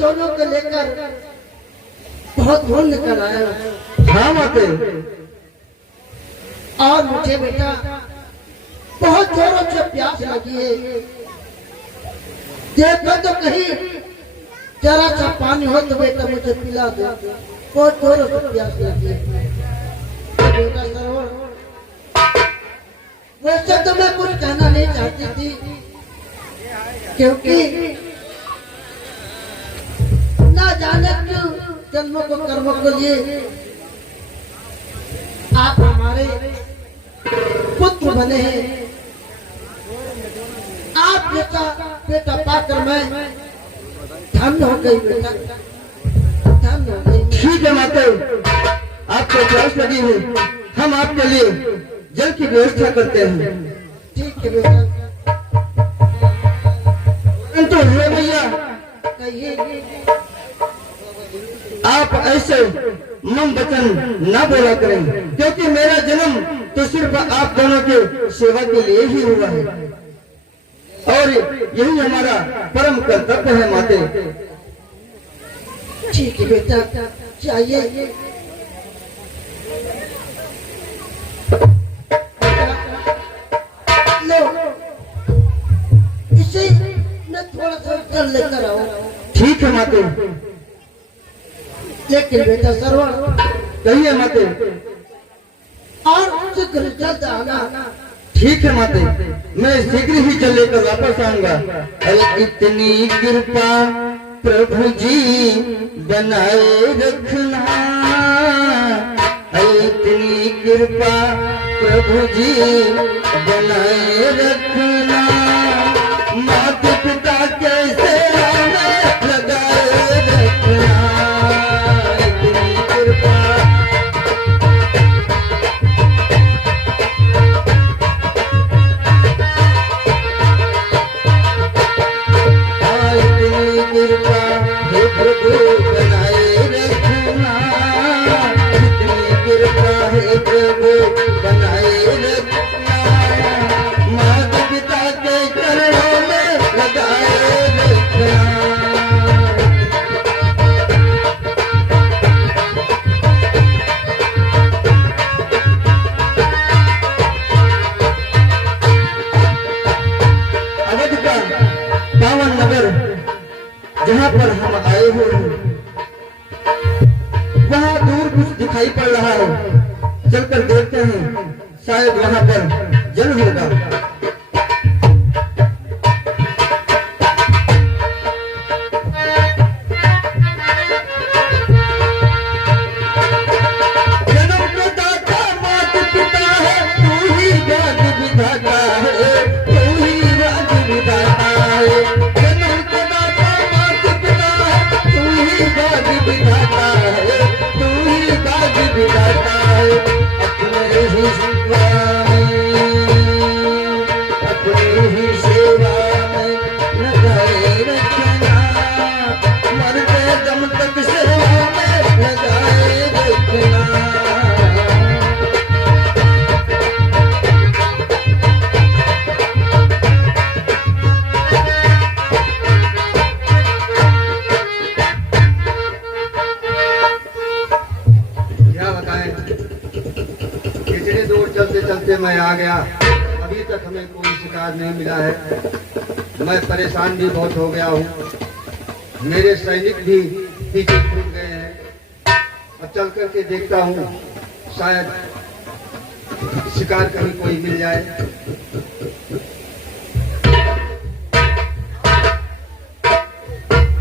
दोनों को लेकर बहुत दूर निकल आया हूँ। हाँ माते, और मुझे बेटा बहुत जोरों से प्यास लगी है। देखो तो कहीं जरा सा पानी हो तो बेटा मुझे पिला दो, बहुत जोरों से प्यास लगी है। तो बेटा सरोवर, वैसे तो मैं कुछ कहना नहीं चाहती थी, क्योंकि ना जाने क्यों जन्मों को कर्मों को लिए आप हमारे पुत्र बने हैं। आप जैसा बेटा पाकर मैं धन्य हो गई बेटा, धन्य हो गई। ठीक है माते, आपको प्यास लगी है, हम आपके लिए जल की व्यवस्था करते हैं। ठीक है बेटा। परंतु हे भैया, कहिए। आप ऐसे मम वचन ना बोला करें, क्योंकि मेरा जन्म तो सिर्फ आप दोनों के सेवा के लिए ही हुआ है, और यही हमारा परम कर्तव्य है माते। ठीक है बेटा, चाहिए। लो, इसे मैं थोड़ा सा जल लेकर आऊं। ठीक है माते। लेकिन बेटा सरवण, कहिए माते। और शीघ्र जल्द आना। ठीक है माते, मैं शीघ्र ही चल लेकर वापस आऊंगा। अरे इतनी कृपा प्रभु जी बनाए रखना, अरे इतनी कृपा प्रभु जी बनाए रखना, माता पिता कैसे हमें लगाए रखना, इतनी कृपा। कृपा हे प्रभु बनाए रखना, इतनी कृपा हे प्रभु बनाए रखना, माता पिता के चरणों में लगाए रखना। अवध का पावन नगर जहाँ पर हम आए हुए हैं, वहाँ दूर कुछ दिखाई पड़ रहा है, चलकर देखते हैं, शायद वहाँ पर जल होगा। जन्म के दाता माता पिता है, तू ही भाग्य विधाता है, तू ही भाग्य विधाता है। जन्म के दाता माता पिता है, तू ही भाग्य विधाता है, तू ही भाग्य विधाता है। अपने ही सेवा में, अपने ही सेवा में लगाए रखना, मरते दम तक सेवा में लगाए रखना। क्या बताएं, इतनी दूर चलते चलते मैं आ गया, अभी तक हमें कोई शिकार नहीं मिला है। मैं परेशान भी बहुत हो गया हूँ, मेरे सैनिक भी पीछे छूट गए हैं। अब चल करके देखता हूँ, शायद शिकार कभी कोई मिल जाए।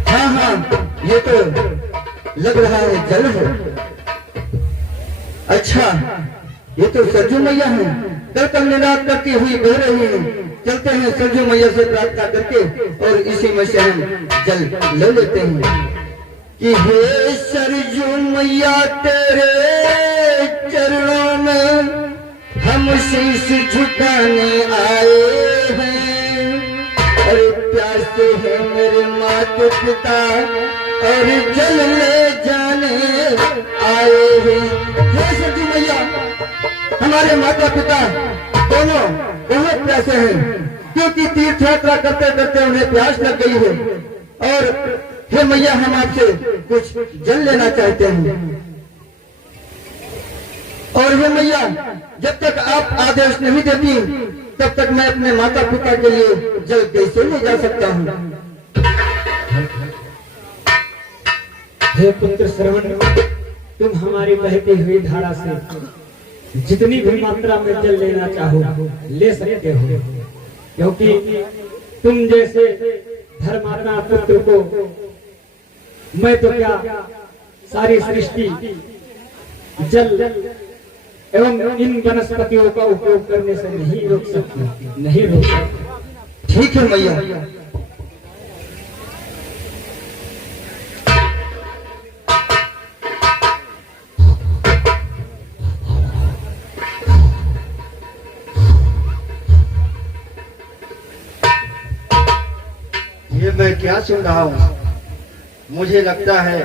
हाँ हाँ, ये तो लग रहा है जल है। अच्छा, ये तो सरजू मैया है, कल कल निरात करती हुई बह रही है। चलते हैं सरजू मैया से प्रार्थना करके और इसी में से हम जल ले लेते हैं। कि हे सरजू मैया तेरे चरणों में हम शीश झुकाने आए हैं, अरे प्यासे हैं मेरे माता पिता और जल ले जाने आए हैं। हे सरजू मैया, हमारे माता पिता दोनों बहुत प्यासे हैं, क्योंकि तीर्थ यात्रा करते करते उन्हें प्यास लग गई है और हे मैया हम आपसे कुछ जल लेना चाहते हैं। और हे मैया जब तक आप आदेश नहीं देती तब तक मैं अपने माता पिता के लिए जल कैसे ले जा सकता हूँ। हे पुत्र श्रवण, तुम हमारी बहती हुई धारा से जितनी भी मात्रा में जल लेना चाहो ले सकते हो, क्योंकि तुम जैसे धर्मात्मा पुत्र को मैं तो क्या सारी सृष्टि जल एवं इन वनस्पतियों का उपयोग करने से नहीं रोक सकती, नहीं रोक सकती। ठीक है मैया। ये मैं क्या सुन रहा हूँ? मुझे लगता है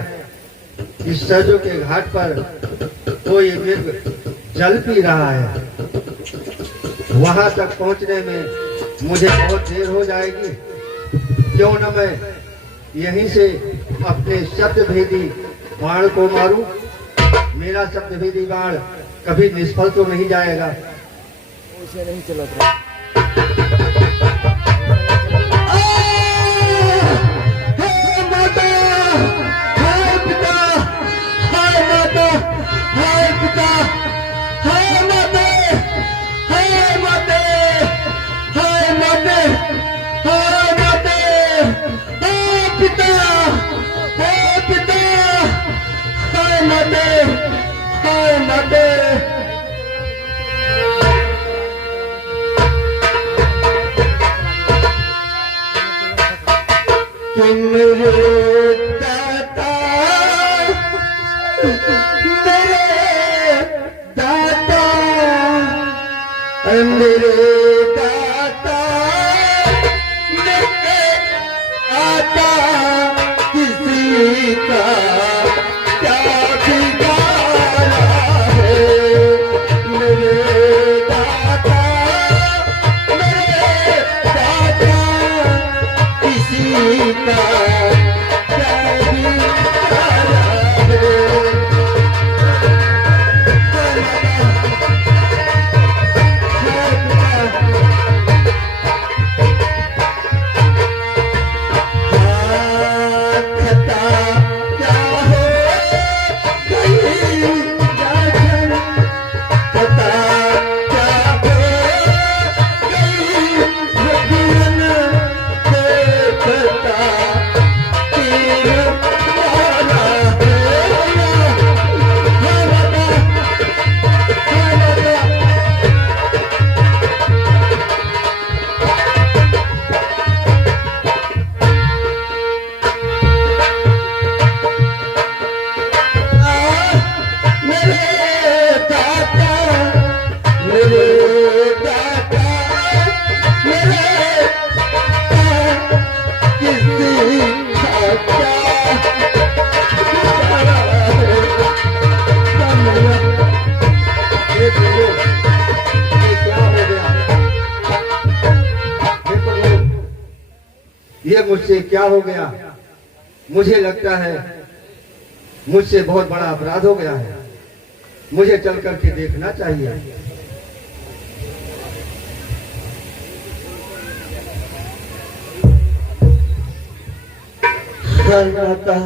इस सरजू के घाट पर कोई मृग जल पी रहा है। वहां तक पहुंचने में मुझे बहुत देर हो जाएगी। क्यों न मैं यहीं से अपने शब्दभेदी बाण को मारूं? मेरा शब्दभेदी बाण कभी निष्फल तो नहीं जाएगा। उसे नहीं चला ये मुझसे क्या हो गया? मुझे लगता है मुझसे बहुत बड़ा अपराध हो गया है। मुझे चल करके देखना चाहिए। हर माता,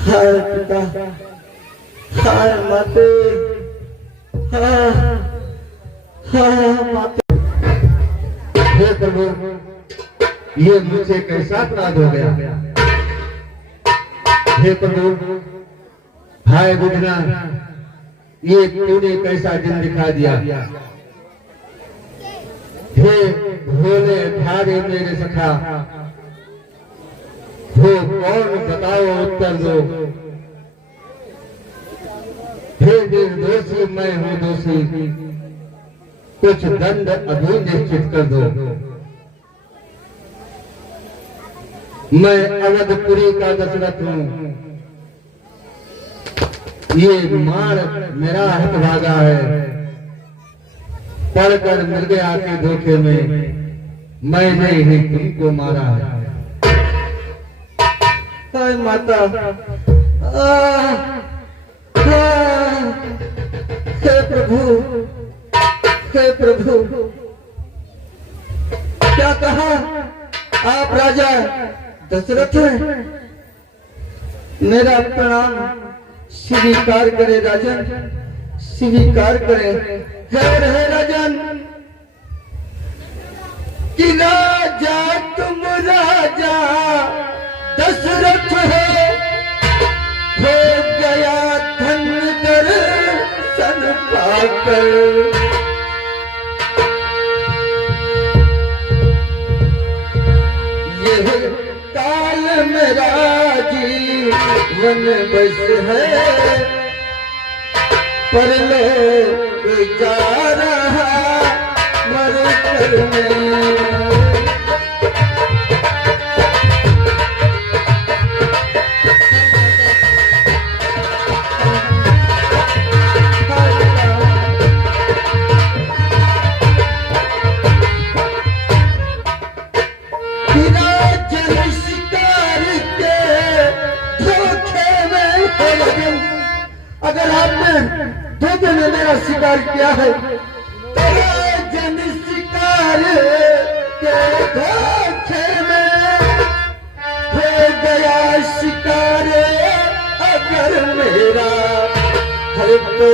हर पिता, हर माते, हर माते। हे प्रभु, ये मुझसे कैसा अपराध हो गया? हे प्रभु, हाय बुधना, ये तूने कैसा दिन दिखा दिया? हे भोले भारे मेरे सखा, हो कौन बताओ उत्तर दो। हे निर्दोषी मैं हूँ दोषी, कुछ दंड अभी निश्चित कर दो। मैं अवधपुरी का दशरथ हूँ, ये मार मेरा हतभागा है। पढ़कर मिल गया के धोखे में, मैंने ही तुमको मारा है। हाय माता, हे प्रभु, हे प्रभु, क्या कहा आप राजा दशरथ हैं? मेरा प्रणाम स्वीकार करें राजन, स्वीकार करें। है राजन कि राजा तुम राजा दशरथ हो गया धन्य दर्शन पाकर। यह काल मेरा जीवन बस है, परलोक जा रहा मर कर मैं। अगर आपने धोखे में मेरा शिकार किया है तो जन शिकार के धोखे में हो गया शिकार अगर मेरा है तो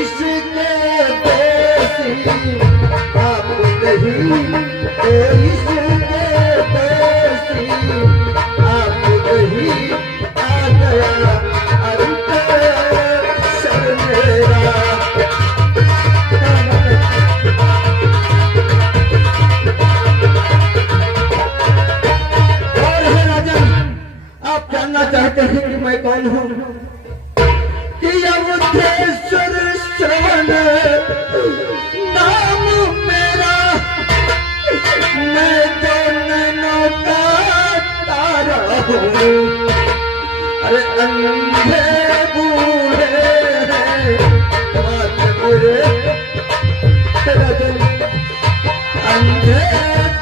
इसके दोषी आप नहीं, तो इसके दोषी आप नहीं। आ गया अंत चाहते हैं कि मैं कौन हूँ? कि अवधेश्वर श्रवण नाम मेरा, मैं दोनों का तारा हूँ। अरे अंधे बूढ़े हैं बात बुरे, अंधे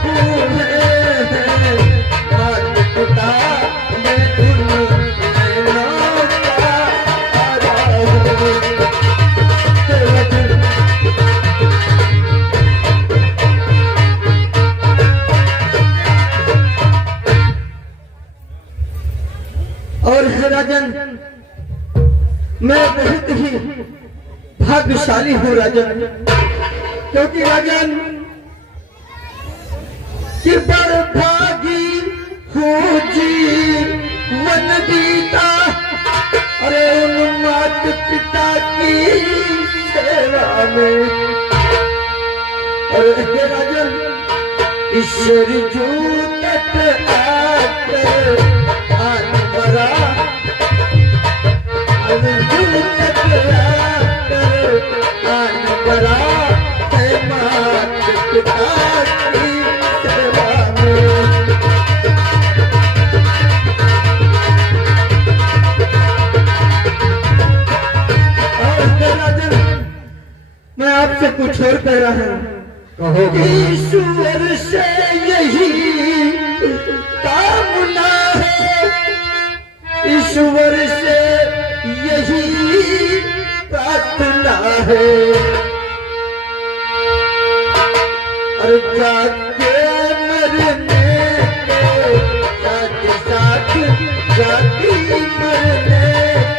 बूढ़े हैं बात पिता, और है राजन मैं बहुत ही भाग्यशाली हूँ राजन, क्योंकि राजन कि बड़भागी हूँ जीवन बीता, अरे उन मात पिता की सेवा में। और हे राजन ईश्वर जो तट आकर आन बरा, आन बरा है मात पिता की सेवा में। मैं आपसे कुछ और कह रहा हूँ, ईश्वर से यही कामना है, ईश्वर से यही प्रार्थना है। अरे जाके मरने के साथ साथ, जाती मरने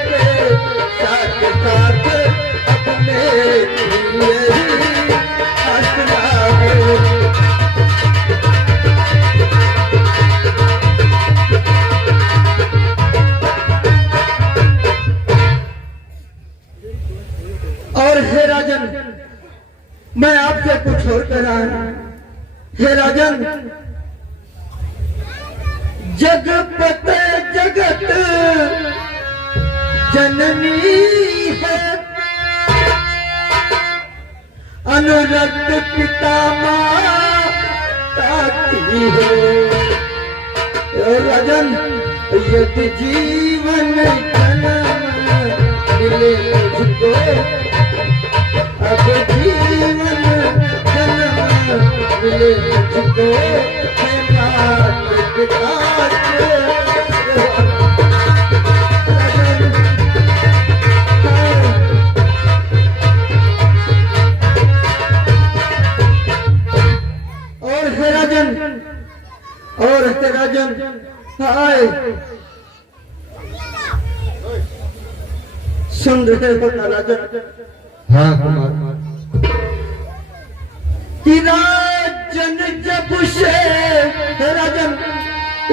के साथ साथ अपने और हे राजन मैं आपसे कुछ और कह रहा हूं। हे राजन जगपते जगत जननी है, अनुरक्त पिता माता की है। राजन यदि जीवन जन्म मिले मुझको, अब जीवन जन्म मिले मुझको, मैं मात पिता के और है राजन हाय सुन रहे हो ना राजन? हाँ कुमार। कि राजन जब से है राजन,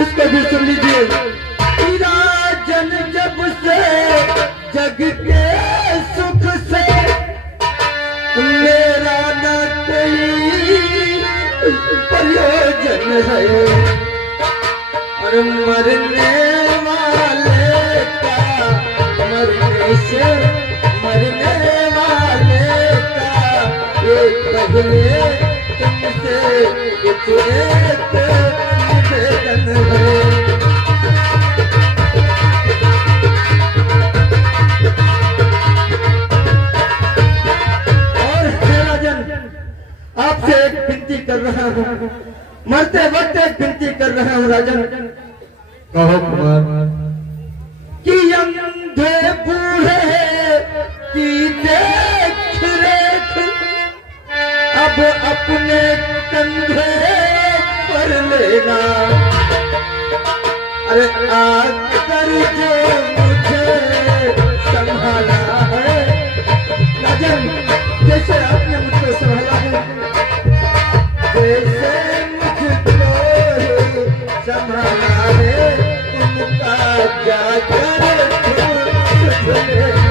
इसको भी सुन लीजिए। कि राजन जब से जग के सुख से मेरा न कोई प्रयोजन है, और मरने वाले का मरने से मरने वाले का ये पहले तुमसे कुछ एक निवेदन है। आपसे एक विनती कर रहा हूँ, मरते वक्त एक विनती कर रहा हूँ राजन। कहो कुमार। कि अंधे बूढ़े की देख रेख अब अपने कंधे पर लेना, अरे आकर जो मुझे संभाला है राजन, जैसे आपने मुझको संभाला है जैसे मुझको संभाला है, उनका जाकर तुझ लेना।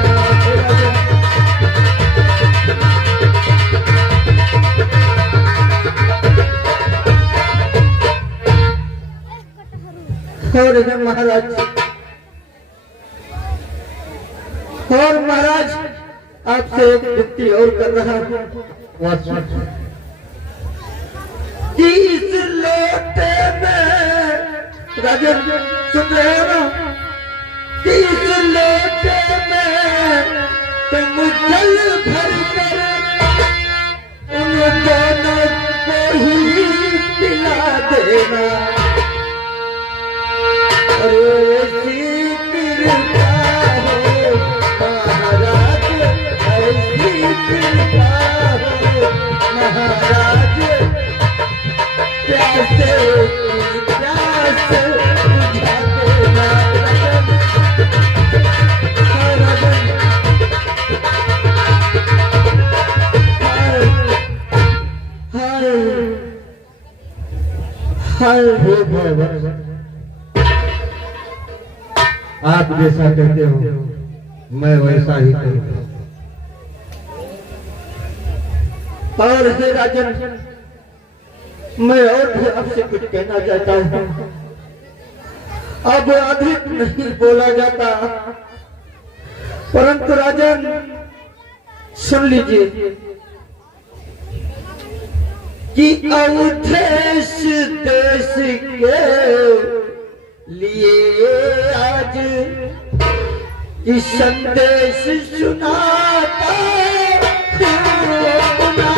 और है महाराज, और महाराज आपसे एक विनती और कर रहा हूँ कि इस लोटे में राजन सुन रहे हो ना? कि इस लोटे में तुम जल भर कर उन दोनों को ही पिला देना, और ऐसी कृपा हो महाराज, ऐसी कृपा हो महाराज, प्यासे की प्यास बुझा देना राजन। हाय हे भगवान, आप जैसा कहते हो मैं वैसा ही करूँगा। और हे राजन, मैं और भी आपसे कुछ कहना चाहता हूँ। अब अधिक नहीं बोला जाता, परंतु राजन सुन लीजिए कि अवधेश देश के लिए आज ये संदेश सुनाता हूँ अपना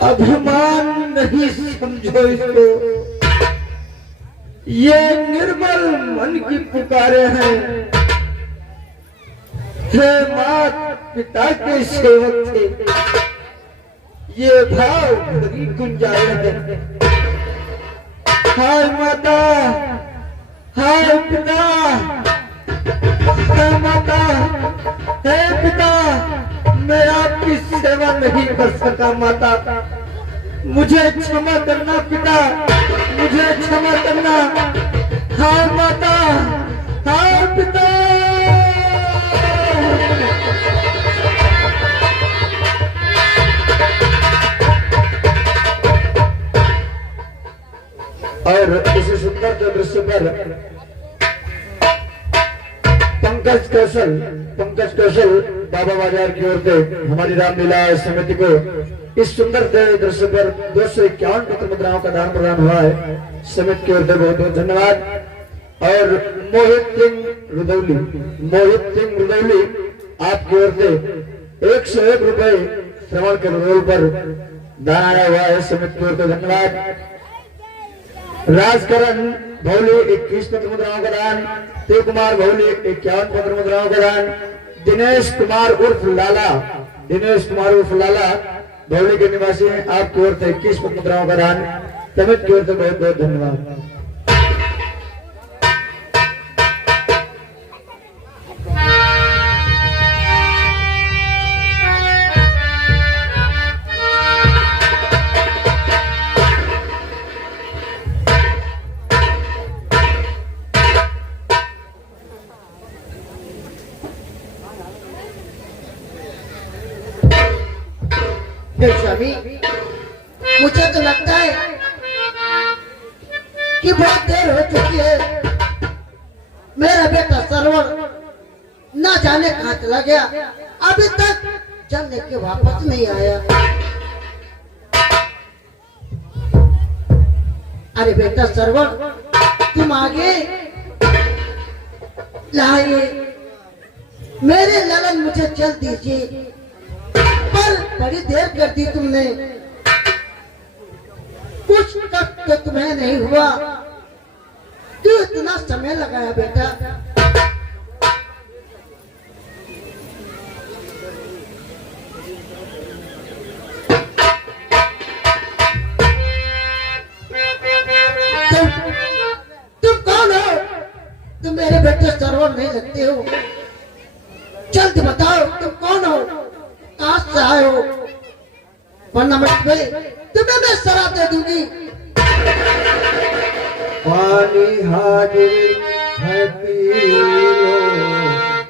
अभिमान नहीं समझो इसको, ये निर्मल मन की पुकारे हैं। हे मात पिता के सेवक थे, ये भाव भरी गुंजाए हैं। हाय माता, हाय पिता, हाय माता, हे पिता, मैं आपकी सेवा नहीं कर सका माता, मुझे क्षमा करना पिता, मुझे क्षमा करना। हाय माता, हाय पिता। और इस सुंदर दृश्य पर पंकज कौशल बाबा बाजार की ओर से हमारी रामलीला समिति को इस सुंदर दृश्य पर 251 पत्र मुद्राओं का दान प्रदान हुआ है। समिति की ओर से बहुत बहुत धन्यवाद। और मोहित सिंह रुदौली आपकी ओर से 101 रुपए श्रवण के रोल पर दान आया हुआ है। समिति की ओर से धन्यवाद। राजकरण भौली 21 पत्र मुद्राओं का दान, शिव कुमार भौली 51 पत्र मुद्राओं का दान, दिनेश कुमार उर्फ लाला भौली के निवासी हैं, आपकी ओर से 21 पत्र मुद्राओं का दान। समिति की ओर से बहुत बहुत धन्यवाद। स्वामी, मुझे तो लगता है कि बहुत देर हो चुकी है। मेरा बेटा सरवर न जाने कहाँ चला गया, अभी तक जल लेके वापस नहीं आया। अरे बेटा सरवर, तुम आगे लाइए, मेरे ललन मुझे जल दीजिए। पर बड़ी देर कर दी तुमने, कुछ तक तो तुम्हें नहीं हुआ, क्यों इतना समय लगाया बेटा? तुम कौन हो? तुम मेरे बेटे सरवर नहीं लगते हो। जल्द बताओ तुम कौन हो, कहाँ से आए हो? वरना तुम्हें मैं शराब दे दूंगी। पानी हाजिर है पी लो,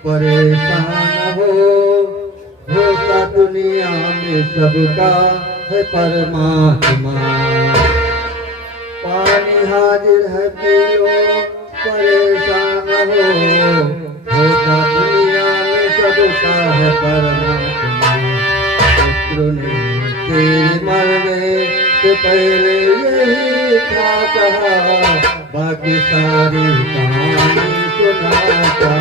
परेशान होता दुनिया में सबका है परमात्मा। पानी हाजिर है पी लो, परेशान होता दुनिया में सबका है परमात्मा। तेरे मरने से पहले यही था कहा, बाकी सारी कहानी सुनाता।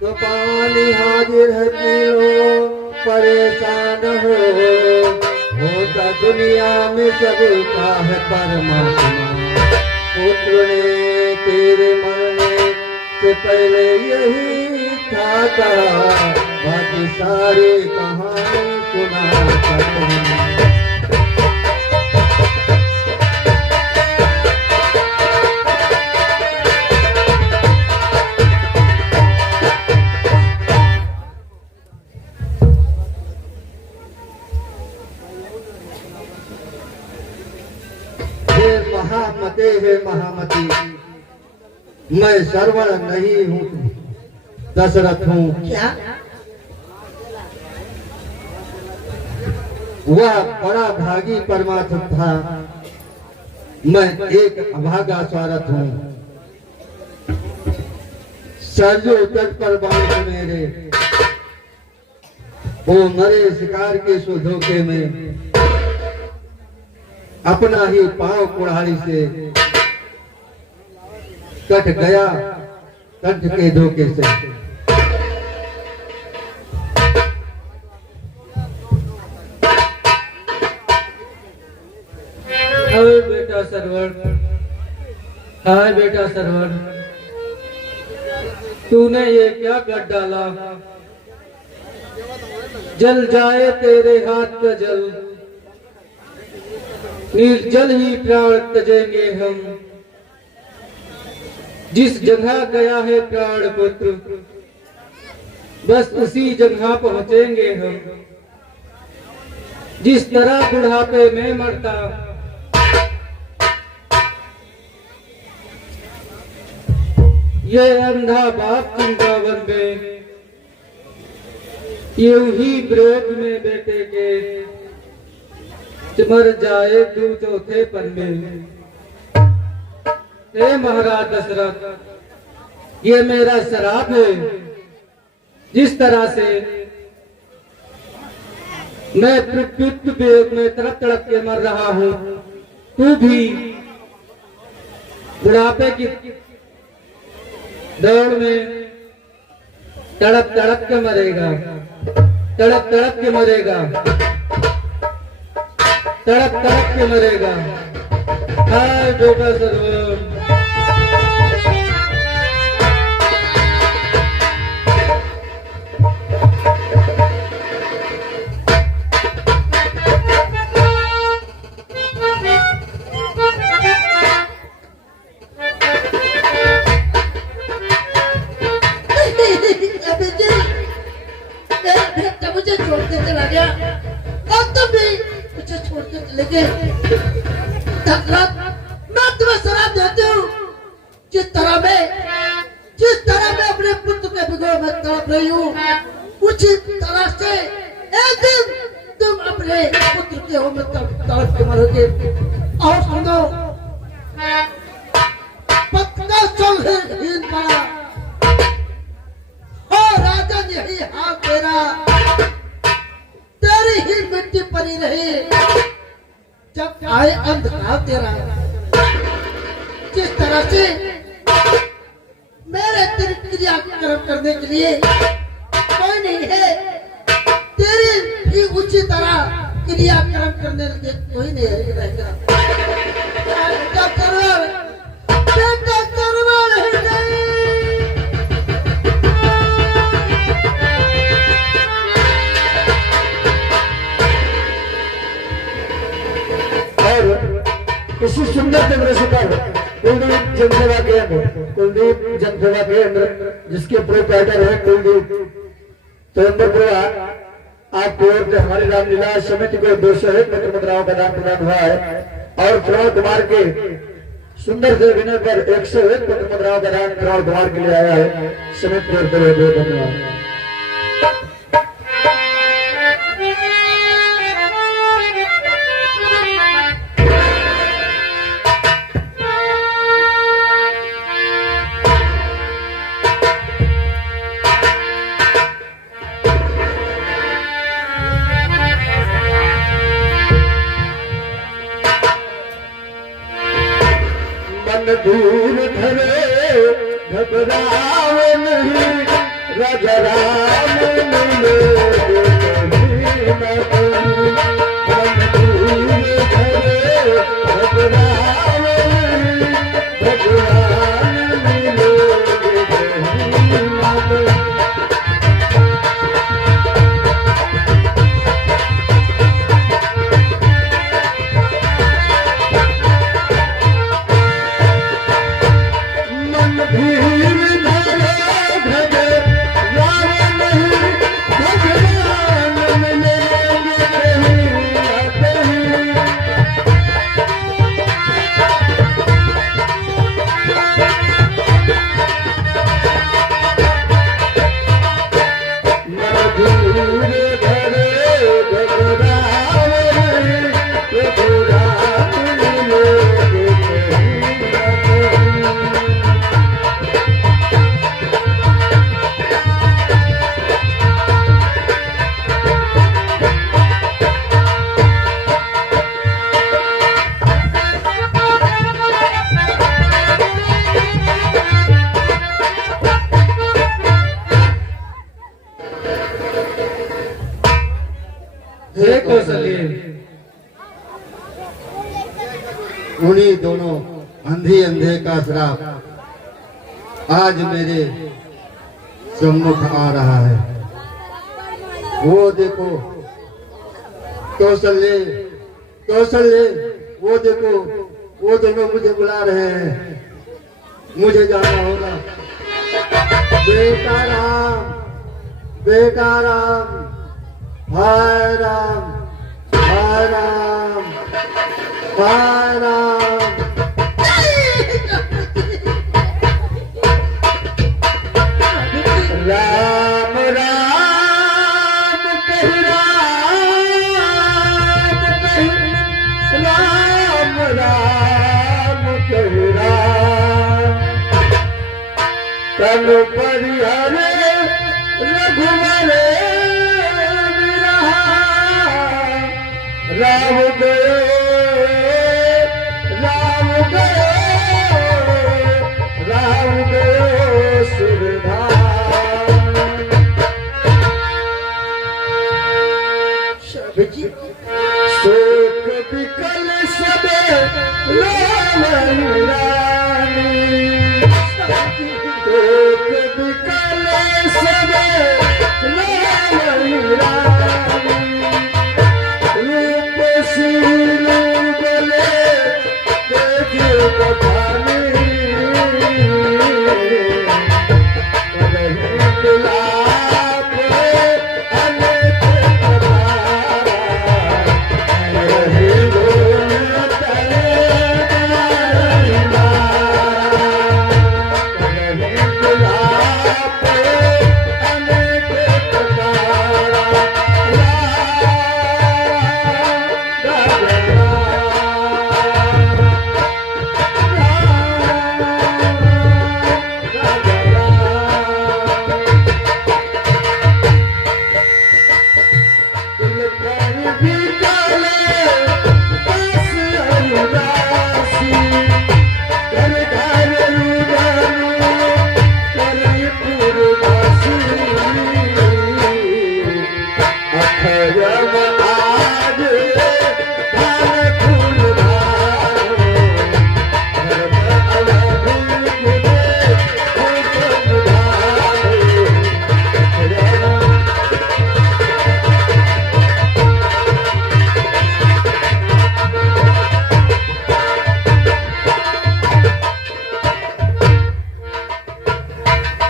तो पानी हाजिर है पी लो, परेशान होता दुनिया में सबका है परमात्मा। पुत्र ने तेरे मरने से पहले यही था कहा, बाकी सारी कहानी सुनाता। हे महामती, मैं सरवण नहीं हूँ, दशरथ हूँ। क्या? वह बड़ा भागी परमात्मा था, मैं एक अभागा स्वार्थ हूँ। सरजू तट पर बांध मेरे, वो मरे शिकार के सो धोखे में, अपना ही पांव कुल्हाड़ी से कट गया कंठ के धोखे से। हाय बेटा सरवर, हाय बेटा सरवर, तूने ये क्या कर डाला? जल जाए तेरे हाथ का जल, निर्जल ही प्राण तजेंगे हम। जिस जगह गया है प्राण पुत्र, बस उसी जगह पहुंचेंगे हम। जिस तरह बुढ़ापे में मरता, ये अंधा बाप चिंतावन में यूं ही विरोध में बेटे के मर जाए तू चौथे पन में। हे महाराज दशरथ, ये मेरा श्राप है। जिस तरह से मैं प्रत्युत वियोग में तड़प तड़प के मर रहा हूँ, तू भी बुढ़ापे की दौड़ में तड़प तड़प के मरेगा, तड़प तड़प के मरेगा, तड़प तड़प के मरेगा। हाय बेटा सर्वम। अभी जी मेरा बेटा मुझे छोड़ के चला गया और तुम भी मुझे छोड़ के चले गए। दशरथ, मैं तुम्हें शराब देती हूँ, जिस तरह मैं अपने पुत्र के बिगड़ में तड़प रही हूँ, उसी तरह से एक दिन तुम अपने पुत्र के हो में तड़प के मरोगे। और सुनो, पत्ता चौहीन पड़ा और राजन यही हाल तेरा, तेरी ही मिट्टी पड़ी रही जब आए अंधकार तेरा। जिस तरह से मेरे तेरी क्रियाक्रम करने के लिए कोई नहीं है, तेरी भी उसी तरह क्रियाक्रम करने के लिए कोई नहीं रहेगा। बेटा करवल है नहीं। इसी सुंदर दृश्य पर कुलदीप जनसेवा केंद्र जिसके प्रोप्राइटर है कुलदीप तोमरपुरा, आपकी ओर से हमारी रामलीला समिति को 201 पत्र मुद्राओं का दान प्रदान हुआ है। और श्रवण कुमार के सुंदर से विनय पर 101 पत्र मुद्राओं का दान श्रवण कुमार के लिए आया है। समिति की ओर से बहुत धन्यवाद। दूर धरे घबराओ नहीं, राजा राम मिले दूर धरे घबराओ नहीं, भगवान मिले। उन्हीं दोनों अंधे अंधे का श्राप आज मेरे सम्मुख आ रहा है। वो देखो कौशल्य, वो देखो, वो दोनों मुझे बुला रहे हैं, मुझे जाना होगा। बेटा राम, बेटा राम, हाय राम, हाय राम, हाय राम। तन परिहरे रघुवर विरहा राम गयो राम गयो सुरधाम। स्वामी जी शोक विकल सब राम रानी शोक विकल सब राम रानी रूप शील बोले तेज बखानी करहि विलाप अनेक प्रकार करहि गुण तरे करहि विलाप अनेक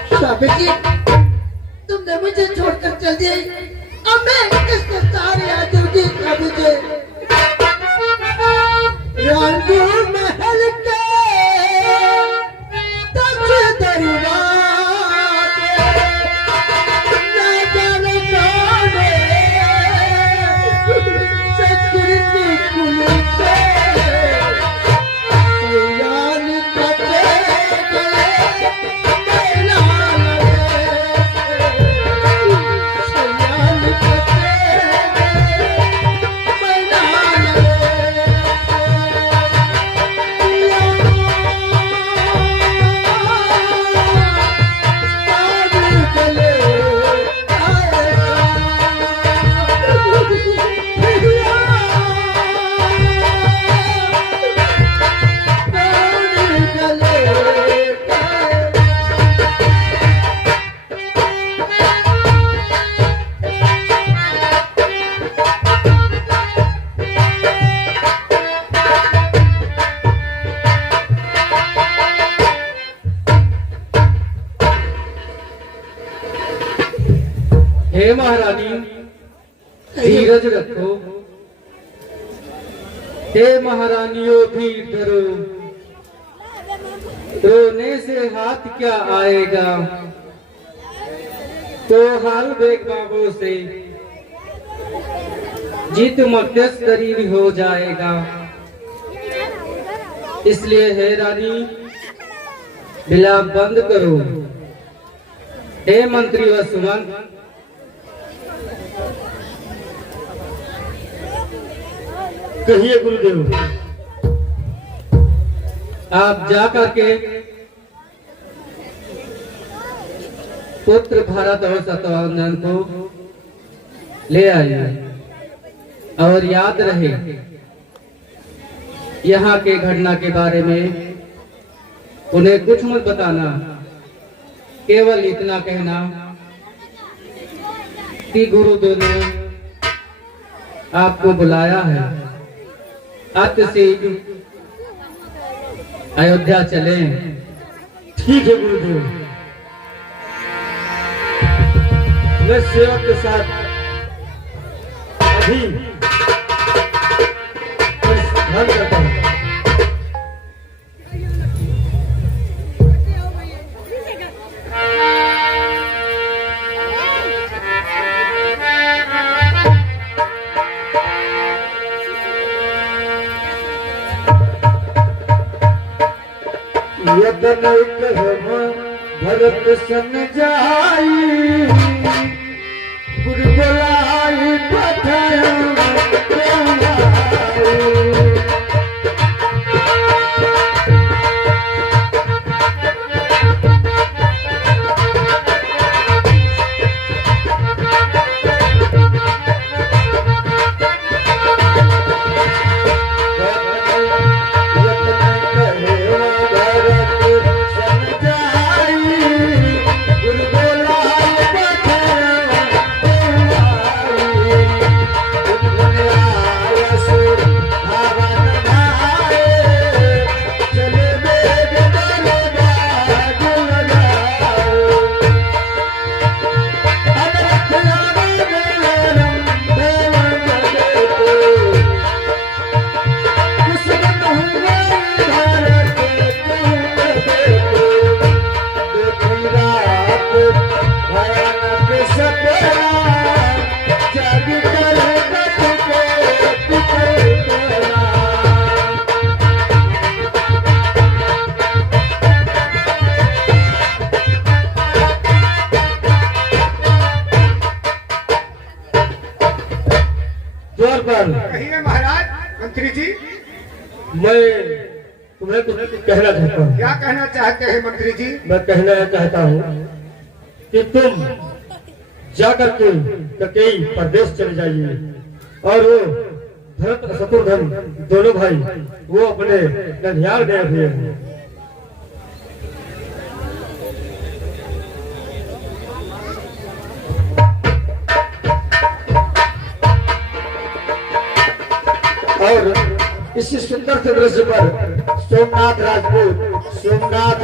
स्वामी जी तुमने मुझे छोड़कर चल दिया, अब मैं किसके सारे आजूगी का मुझे राजू महल के तज दरवाजे न जाने जाने सकृति कुल से यान कटे हे महारानी धीरज रखो। हे महारानियों भी डरो, रोने से हाथ क्या आएगा, तो हाल बेग बाबू से जीत मध्यस्थरी हो जाएगा। इसलिए हे रानी विलाप बंद करो। हे मंत्री व सुमंत कहिए गुरुदेव। आप जा करके पुत्र भरत और शत्रुघ्न को ले आइए और याद रहे यहाँ के घटना के बारे में उन्हें कुछ मत बताना, केवल इतना कहना कि गुरुदेव ने आपको बुलाया है, अति शीघ्र अयोध्या चलें। ठीक है गुरुदेव, मैं सेवक के साथ अभी ध्यान करता हूँ। यतन कहम भरत सन जाई गुर बोलाई पठाया कहिए महाराज। मंत्री जी मैं तुम्हें कुछ कहना चाहता हूँ। क्या कहना चाहते हैं मंत्री जी? मैं कहना चाहता हूँ कि तुम जाकर के कई प्रदेश चले जाइए और वो भरत शत्रुघ्न दोनों भाई वो अपने ननिहाल गए हुए हैं। और इसी सुंदर से दृश्य पर सोमनाथ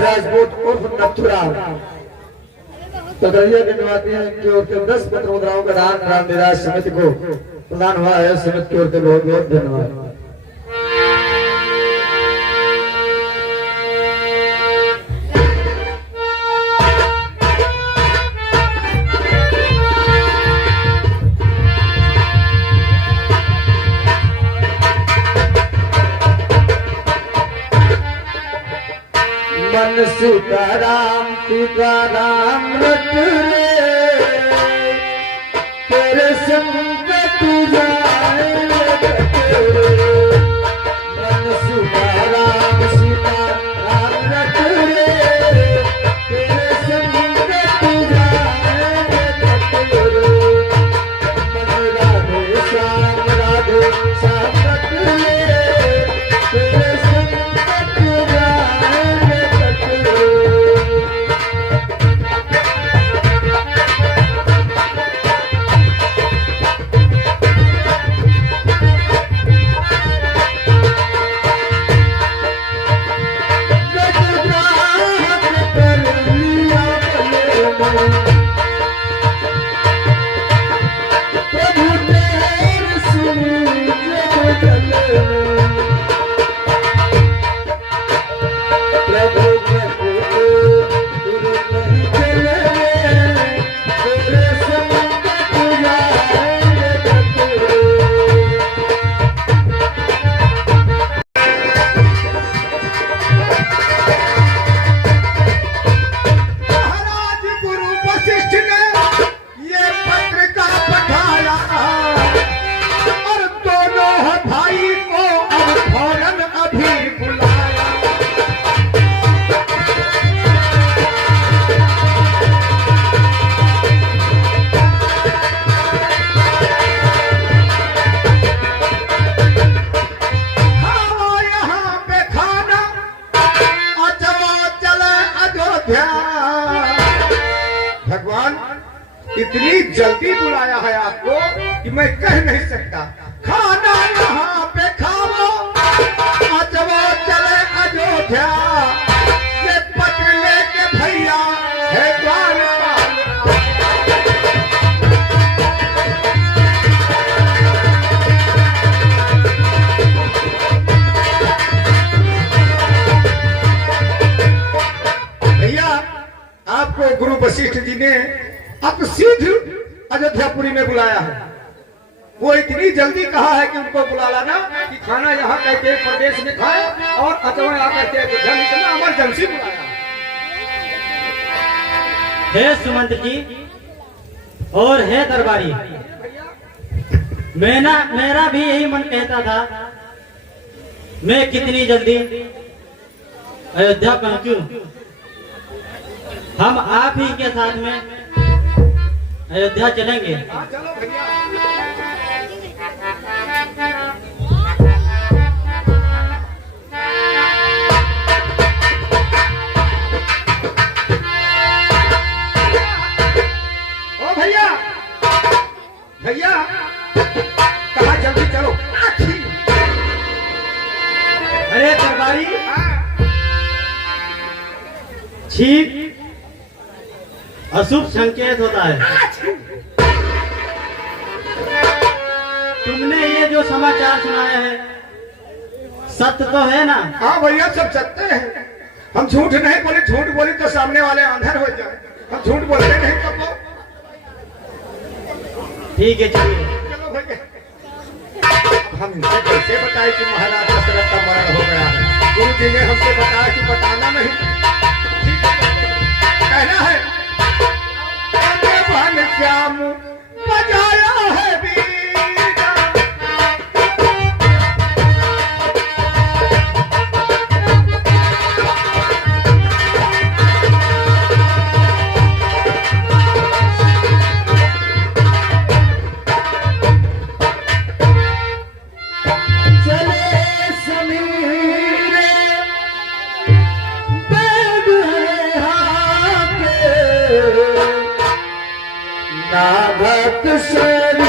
राजपूत उर्फ नथुराम पगड़िया के निवासी हैं की ओर से 10 पत्र मुद्राओं का दान राम निराश समिति को प्रदान हुआ है। समिति की ओर से बहुत बहुत धन्यवाद। मन सीताराम रट रे तेरे संकट जाए तेरे। मन सीताराम रट रे तेरे संकट जाए तेरे। मन राधे श्याम रट रे तेरे संकट जाए। इतनी जल्दी बुलाया है आपको कि मैं कह नहीं सकता। खाना यहाँ पे खाओ, अजवा चले अयोध्या, ये पत्र लेके भैया है द्वारपाल। भैया आपको गुरु वशिष्ठ जी ने अब सीध अयोध्यापुरी में बुलाया है। वो इतनी जल्दी कहा है कि उनको बुला लाना कि खाना यहाँ कहते प्रदेश में खाए और अचवा आकर के अयोध्या में चलना, इमरजेंसी बुलाया। हे सुमंत जी और हे दरबारी, मेरा भी यही मन कहता था मैं कितनी जल्दी अयोध्या पहुंचूं। हम आप ही के साथ में अयोध्या चलेंगे। चलो भैया। ओ भैया, भैया कहा जल्दी चलो। अरे दरबारी, ठीक अशुभ संकेत होता है। तुमने ये जो समाचार सुनाया है सत्य तो है ना? हाँ भैया, सब सत्य है। हम झूठ नहीं बोले, झूठ बोले तो सामने वाले अंधर हो जाए। हम झूठ बोलते नहीं तो वो। ठीक है, चलिए। चलो भैया। हम इनसे कैसे बताए कि महाराज दशरथ का मरण हो गया है? गुरु जी ने हमसे बताया कि बताना नहीं। ठीक है, कहना है भन श्याम बजाया है बीड़ा। भक्त शरीर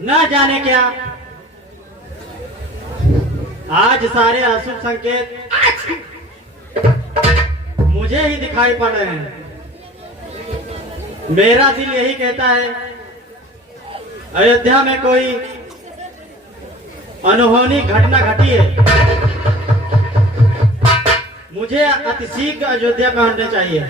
न जाने क्या आज सारे अशुभ संकेत मुझे ही दिखाई पड़ रहे हैं। मेरा दिल यही कहता है अयोध्या में कोई अनहोनी घटना घटी है। मुझे अतिशीघ्र अयोध्या पहुंचना चाहिए।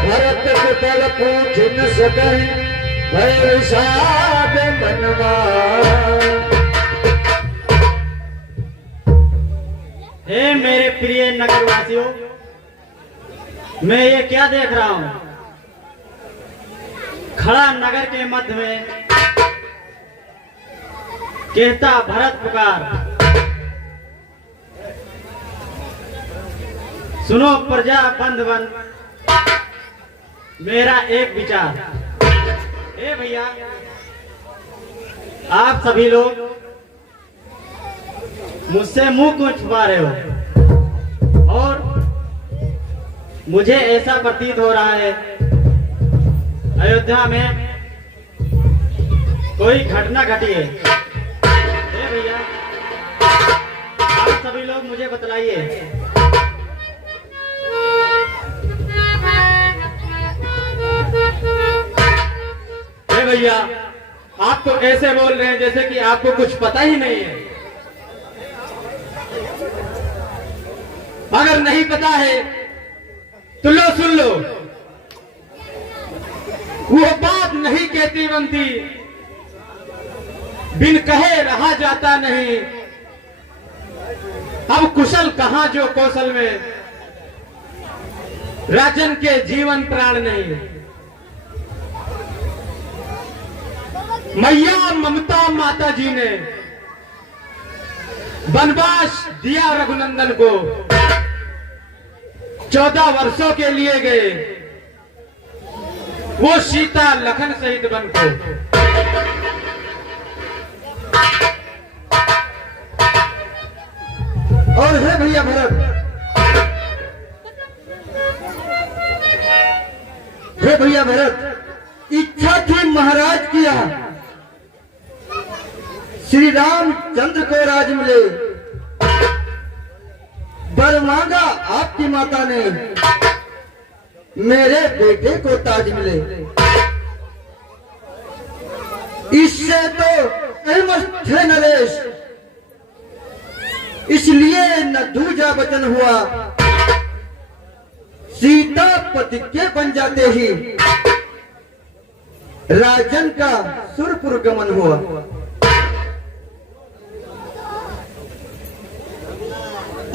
भरत कुतल पूछ न सकहि वैशाख बनवा। हे मेरे प्रिय नगरवासियों, मैं ये क्या देख रहा हूं? खड़ा नगर के मध्य में कहता भरत पुकार, सुनो प्रजा बंधुवन मेरा एक विचार। ए भैया, आप सभी लोग मुझसे मुंह क्यों छुपा रहे हो? और मुझे ऐसा प्रतीत हो रहा है अयोध्या में कोई घटना घटी है। ए भैया, आप सभी लोग मुझे बतलाइए। हे भैया, आप तो ऐसे बोल रहे हैं जैसे कि आपको कुछ पता ही नहीं है। अगर नहीं पता है तो लो सुन लो, वो बात नहीं कहती बनती, बिन कहे रहा जाता नहीं। अब कुशल कहां जो कौशल में, राजन के जीवन प्राण नहीं। मैया ममता माता जी ने वनवास दिया रघुनंदन को, 14 वर्षों के लिए गए वो सीता लखन सहित वन को। और है भैया भरत, हे भैया भरत, इच्छा थी महाराज किया श्री रामचंद्र को राज मिले, वर मांगा आपकी माता ने मेरे बेटे को ताज मिले। इससे तो अहमद थे नरेश, इसलिए न दूजा वचन हुआ, सीता पति के बन जाते ही राजन का सुरपुर गमन हुआ।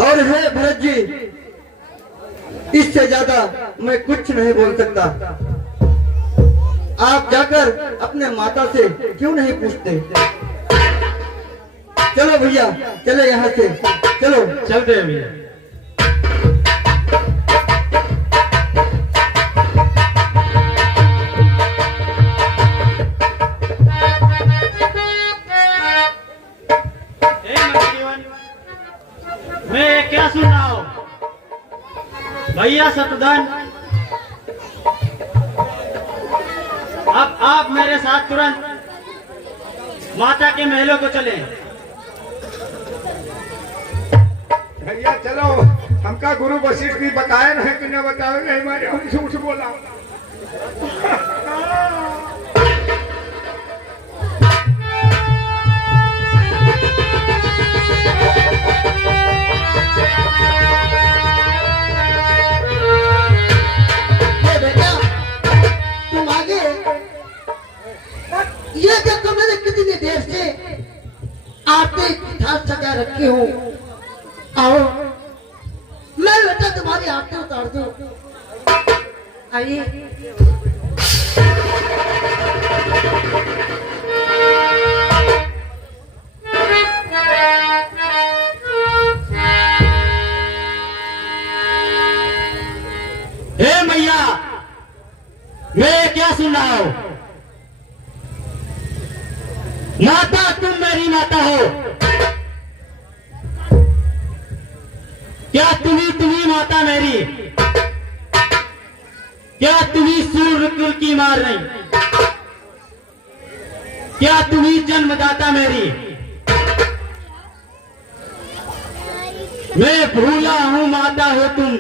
और है भरत जी, इससे ज्यादा मैं कुछ नहीं बोल सकता। आप जाकर अपने माता से क्यों नहीं पूछते? चलो भैया, चले यहाँ से, चलो चलते हैं भैया। मैं क्या सुन रहा हूँ? भैया शत्रुधन, अब आप मेरे साथ तुरंत माता के महलों को चलें। भैया चलो, हमका गुरु वशिष्ठ भी बताए नहीं कि न बताए नहीं, मैंने हम झूठ बोला। ये देखो, मैंने कितनी देर से आटे की थाल सजा रखी हूँ। आओ, मैं बेटा तुम्हारी आटे उतार दूं। आइए। हे मैया, मैं क्या सुन रहा हूँ? माता, तुम मेरी माता हो क्या? तुम्ही माता मेरी? क्या तुम्ही सूर्य कुल की मार नहीं? क्या तुम्ही जन्मदाता मेरी? मैं भूला हूं माता हो तुम।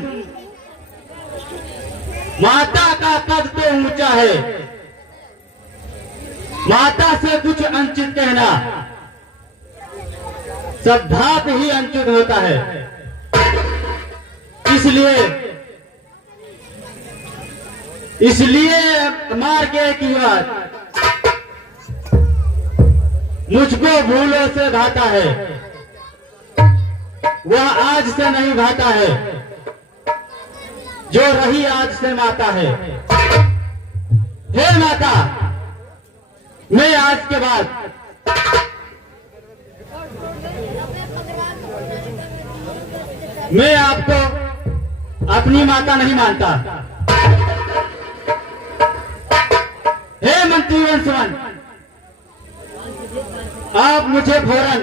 माता का कद तो ऊंचा है, माता से कुछ अंचित कहना सब भात ही अंचित होता है। इसलिए मार के की बात, मुझको भूलों से भाता है, वह आज से नहीं भाता है, जो रही आज से माता है। हे माता, मैं आज के बाद मैं आपको अपनी माता नहीं मानता। हे मंत्री वंशवन, आप मुझे फौरन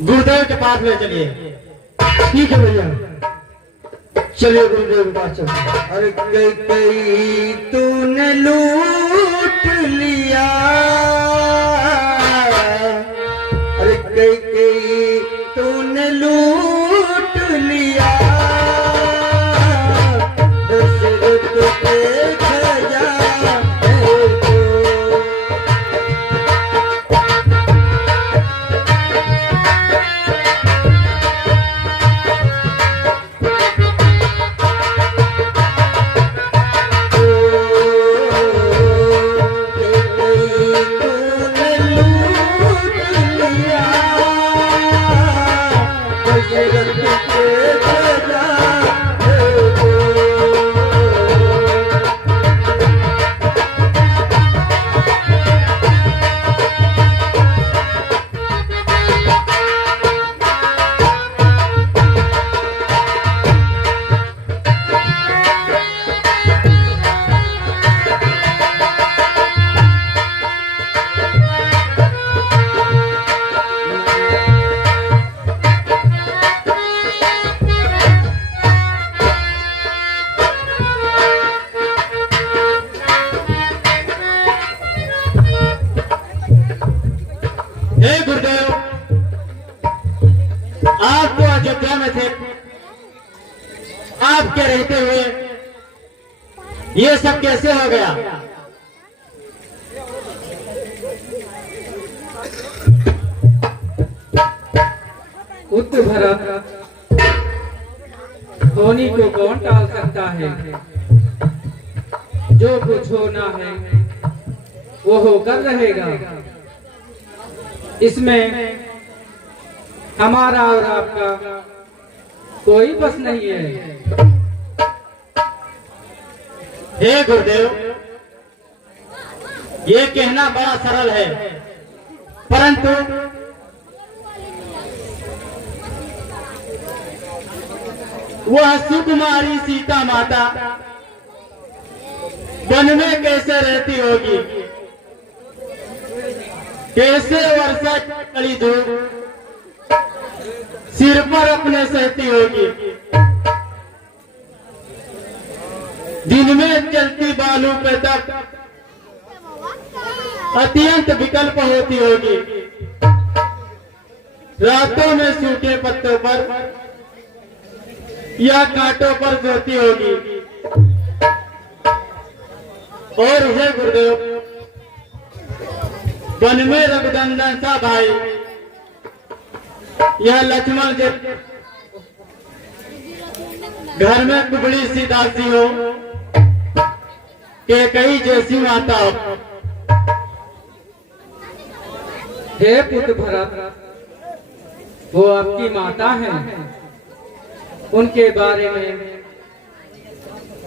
गुरुदेव के पास ले चलिए। ठीक है भैया, चलिए गुरुदेव के पास चलते। अरे कई कई तूने लूट लिया, अरे कई कई तूने लूट लिया, दशरथ के खजाने को। हे गुरुदेव, आप तो अयोध्या में थे, आपके रहते हुए ये सब कैसे हो गया? पुत्र भरत, होनी को कौन टाल सकता है? जो कुछ होना है वो होकर रहेगा। इसमें हमारा और आपका कोई बस नहीं है। हे गुरुदेव, ये कहना बड़ा सरल है, परंतु वह सुकुमारी सीता माता वन में कैसे रहती होगी, कैसे वर्षा कड़ी धूप सिर पर अपने सहती होगी, दिन में चलती बालू पे तक अत्यंत विकल्प होती होगी, रातों में सूखे पत्तों पर या कांटों पर सोती होगी। और हे गुरुदेव, वन में रघुनंदन सा भाई यह लक्ष्मण के घर में कुबड़ी सी दासी हो के कई जैसी माता हो। हे पुत्र भरत, वो आपकी माता हैं, उनके बारे में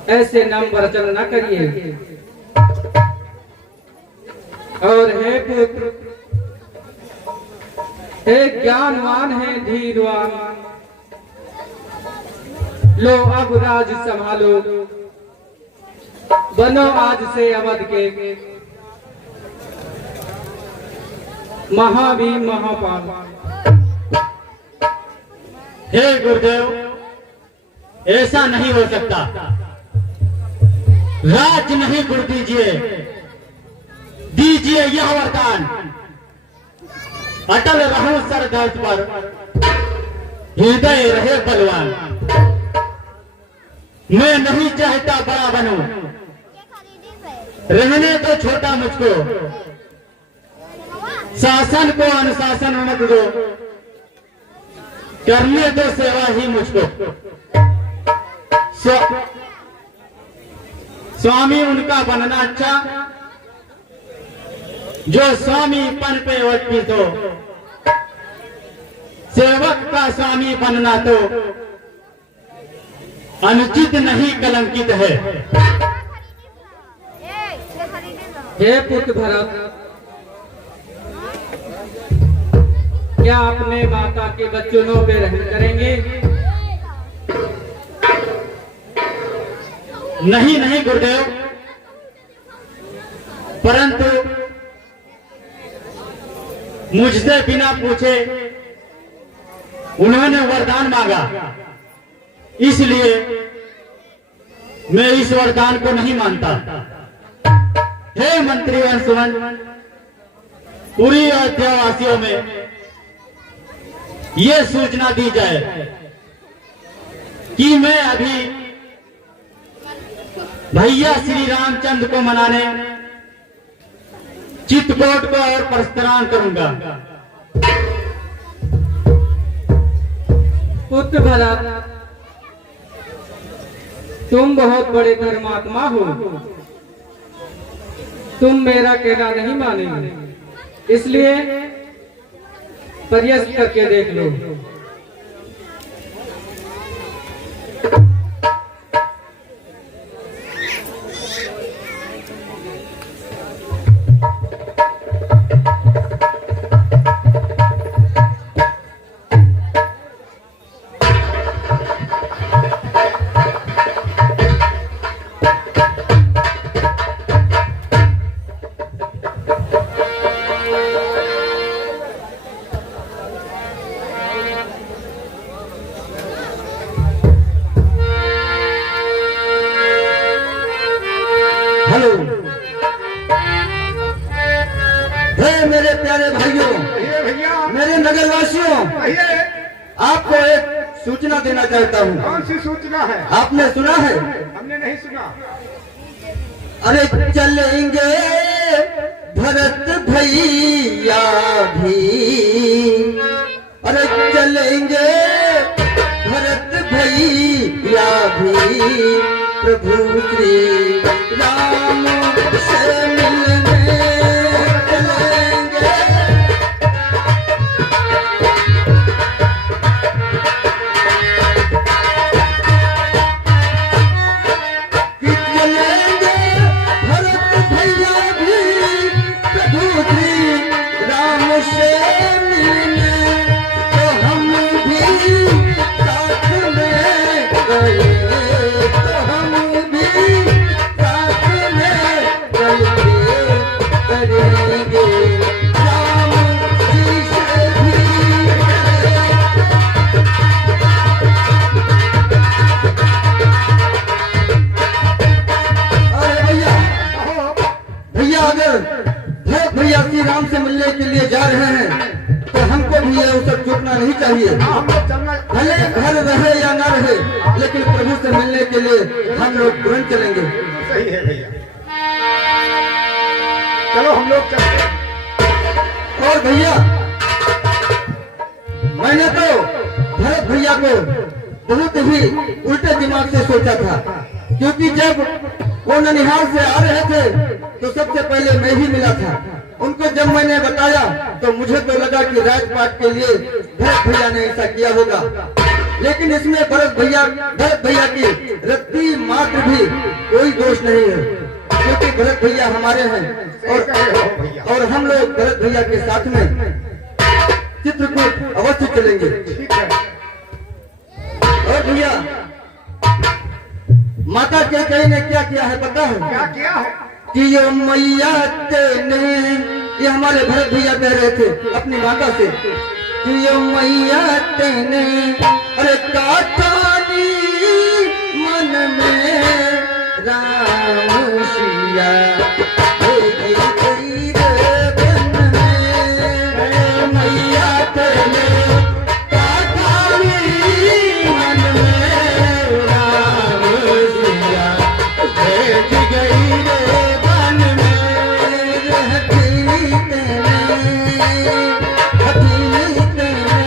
ऐसे नम्र वचन न करिए। और हे पुत्र, हे ज्ञानवान है धीरवान, लो अब राज संभालो, बनो आज से अवध के महावीर महापाल। हे गुरुदेव, ऐसा नहीं हो सकता। राज नहीं गुरु दीजिए, दीजिए यह वरदान, अटल रहूं सरधज पर, हृदय रहे बलवान। मैं नहीं चाहता बड़ा बनूं, रहने तो छोटा मुझको, शासन को अनुशासन मत दो, करने दो सेवा ही मुझको। स्वामी उनका बनना अच्छा, जो स्वामी पन पे अर्पित हो, सेवक का स्वामी बनना तो अनुचित नहीं कलंकित है। हे पुत्र भरत, क्या अपने माता के बच्चों पे रहम करेंगे? नहीं नहीं गुरुदेव, परंतु मुझसे बिना पूछे उन्होंने वरदान मांगा, इसलिए मैं इस वरदान को नहीं मानता। हे मंत्री वंशवन, पूरी अयोध्या वासियों में ये सूचना दी जाए कि मैं अभी भैया श्री रामचंद्र को मनाने चित्रकूट को और प्रस्थान करूंगा। पुत्र भरत, तुम बहुत बड़े धर्मात्मा हो, तुम मेरा कहना नहीं मानेंगे, इसलिए प्रयास करके देख लो। हेलो, हे मेरे प्यारे भाइयों, कहिए भैया, मेरे नगरवासियों, कहिए। आपको एक सूचना देना चाहता हूँ। कौन सी सूचना है? आपने सुना है? हमने नहीं सुना। अरे चलेंगे भरत भैया भी, अरे चलेंगे भरत भैया भी प्रभु श्री राम से मिलने चलेंगे। कि चलेंगे भरत भैया भी प्रभु श्री राम से मिलने, तो हम भी साथ में गए, तो हम भी साथ में चलते करेंगे राम जी से भी। अरे भैया, भैया अगर भरत भैया श्री राम से मिलने के लिए जा रहे हैं तो हमको भी यह अवसर चूकना नहीं चाहिए। हम लोग चलना। भले घर रहे या ना रहे, लेकिन प्रभु से मिलने के लिए हम लोग तुरंत चलेंगे। सही है भैया, चलो हम लोग चलते हैं। और भैया, मैंने तो भरत भैया को बहुत ही उल्टे दिमाग से सोचा था, क्योंकि जब वो ननिहाल से आ रहे थे तो सबसे पहले मैं ही मिला था उनको। जब मैंने बताया तो मुझे तो लगा कि राजपाट के लिए भरत भैया ने ऐसा किया होगा, लेकिन इसमें भरत भैया की रत्ती मात्र भी कोई दोष नहीं है, क्योंकि भरत भैया हमारे हैं और हम लोग भरत भैया के साथ में चित्रकूट अवश्य चलेंगे। ठीक है। और भैया, माता कैकेयी ने क्या किया है पता है? क्या किया है? कि यो मैया तेने, ये हमारे भरत भैया कह रहे थे अपनी माता से कि यो मैया तेने, अरे काटानी मन में राम सिया मैया तेने काटानी मन में राम सिया भेज गई रे बन में, रहती तेने हथीली तेने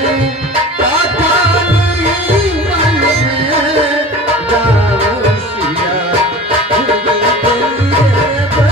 काटानी मन में राम सिया भेज गई रे बन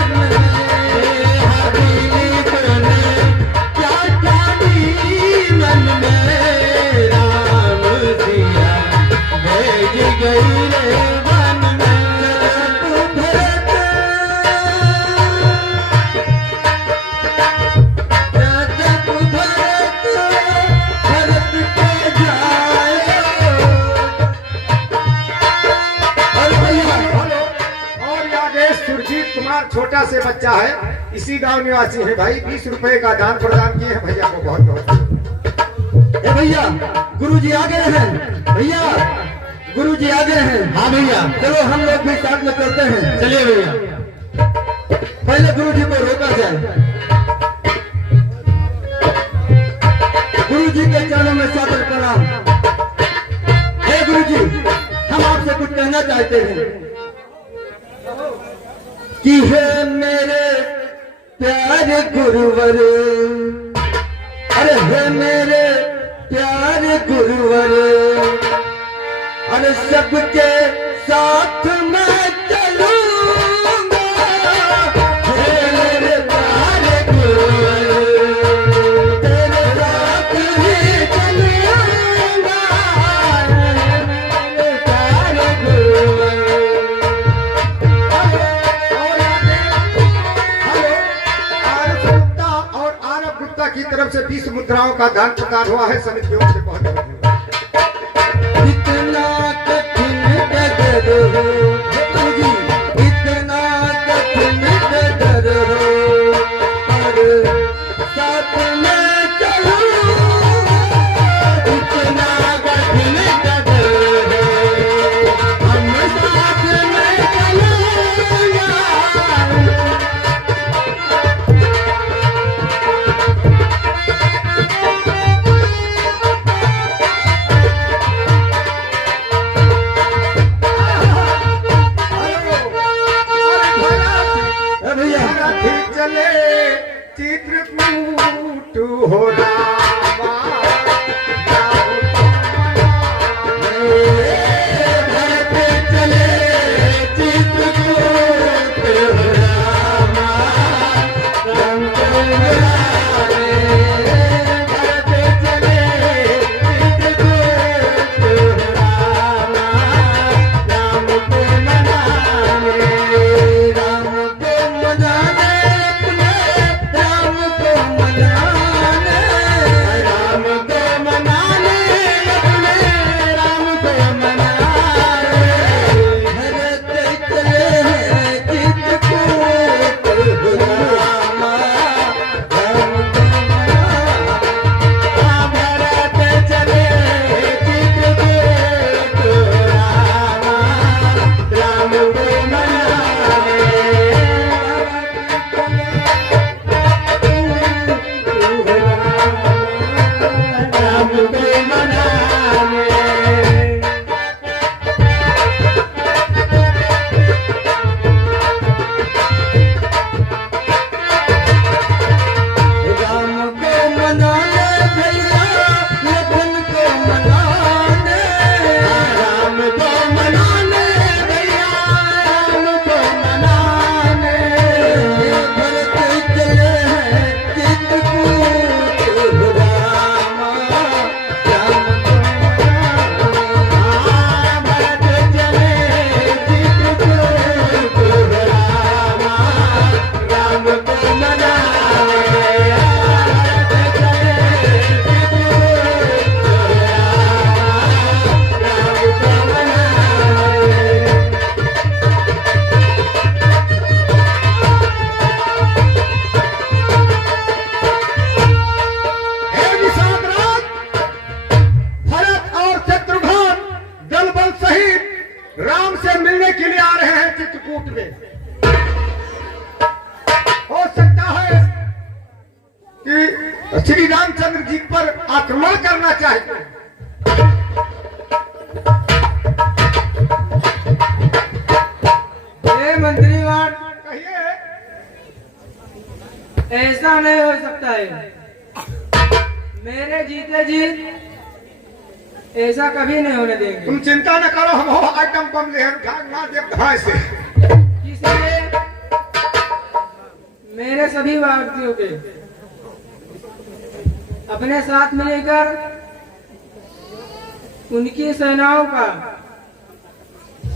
बच्चा है, इसी गांव निवासी है भाई। 20 रुपए का दान प्रदान किए हैं भैया को, बहुत बहुत। ए भैया, गुरुजी आ गए हैं। भैया, गुरुजी आ गए हैं। हाँ भैया, चलो हम लोग भी साथ में चलते हैं। चलिए भैया। पहले गुरुजी को रोका जाए। गुरुजी के चरणों में सादर प्रणाम। हे गुरुजी, हम आपसे कुछ कहना चाहते हैं कि हे मेरे प्यारे गुरुवर, अरे हे मेरे प्यारे गुरुवर, अरे सबके साथ मैं चलूंगा। हे मेरे प्यारे गुरुवर, तेरे साथ ही चलूंगा। हे मेरे प्यारे गुरुवर। और आरब गुप्ता की तरफ से 20 मुद्राओं का दान प्रदान हुआ है। समितियों से बहुत बहुत इतना कठिन डगर हो गुरुजी, इतना कठिन डगर हो, और साथ में चलूंगा। इतना कठिन डगर हो, हम साथ में चलूंगा। चले चित्रकूट हो रामा, भरत चले चित्रकूट हो रामा, राम को मनाने। भरत चले चित्रकूट हो रामा, राम को मनाने। राम को मनाने अपने, राम को मनाने, राम को मनाने अपने, राम को मनाने। भरत चले चित्रकूट हो रामा, राम को मनाने। भरत चले चित्रकूट हो रामा, राम को मनाने। राम को मनाने। राम को मनाने भैया, लखन को मनाने। राम को मनाने भैया, राम को मनाने। भरत चले हैं चित्रकूट हो रामा, राम को मनाने। भरत चले चित्रकूट हो रामा, राम को मनाने। हे विषादराज, भरत और शत्रुघ्न दल बल सहित राम से मिलने के लिए आ रहे हैं चित्रकूट में। हो सकता है कि श्री रामचंद्र जी पर आक्रमण करना चाहते हैं। हे मंत्रीगण, कहिए। ऐसा नहीं हो सकता है। मेरे जीते जी ऐसा कभी नहीं होने देंगे। तुम चिंता न करो, हम हो आइटम बम ले ना देव धाय से। इसलिए मेरे सभी भारतीयों के अपने साथ मिलकर उनकी सेनाओं का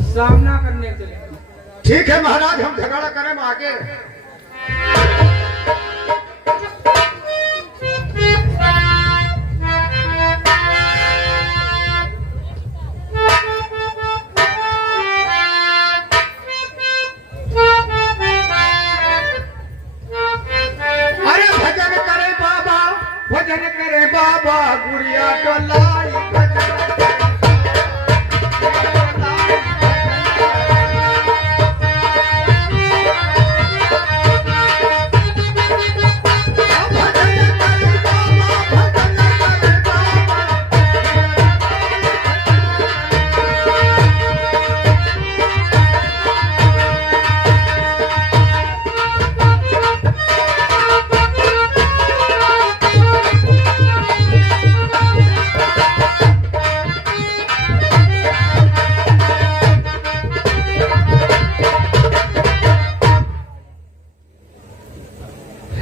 सामना करने के लिए। ठीक है महाराज, हम झगड़ा करें आगे।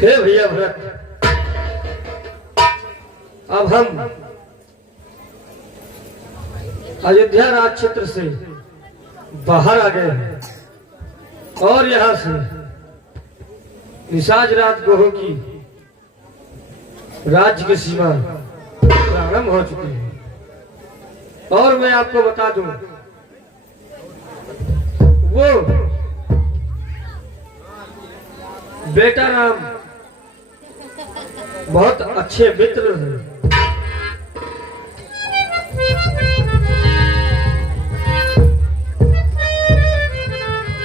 हे भैया भरत, अब हम अयोध्या राज क्षेत्र से बाहर आ गए हैं और यहाँ से निषाद राज गोह की राज्य की सीमा प्रारंभ हो चुकी है। और मैं आपको बता दूं, वो बेटा राम बहुत अच्छे मित्र हैं।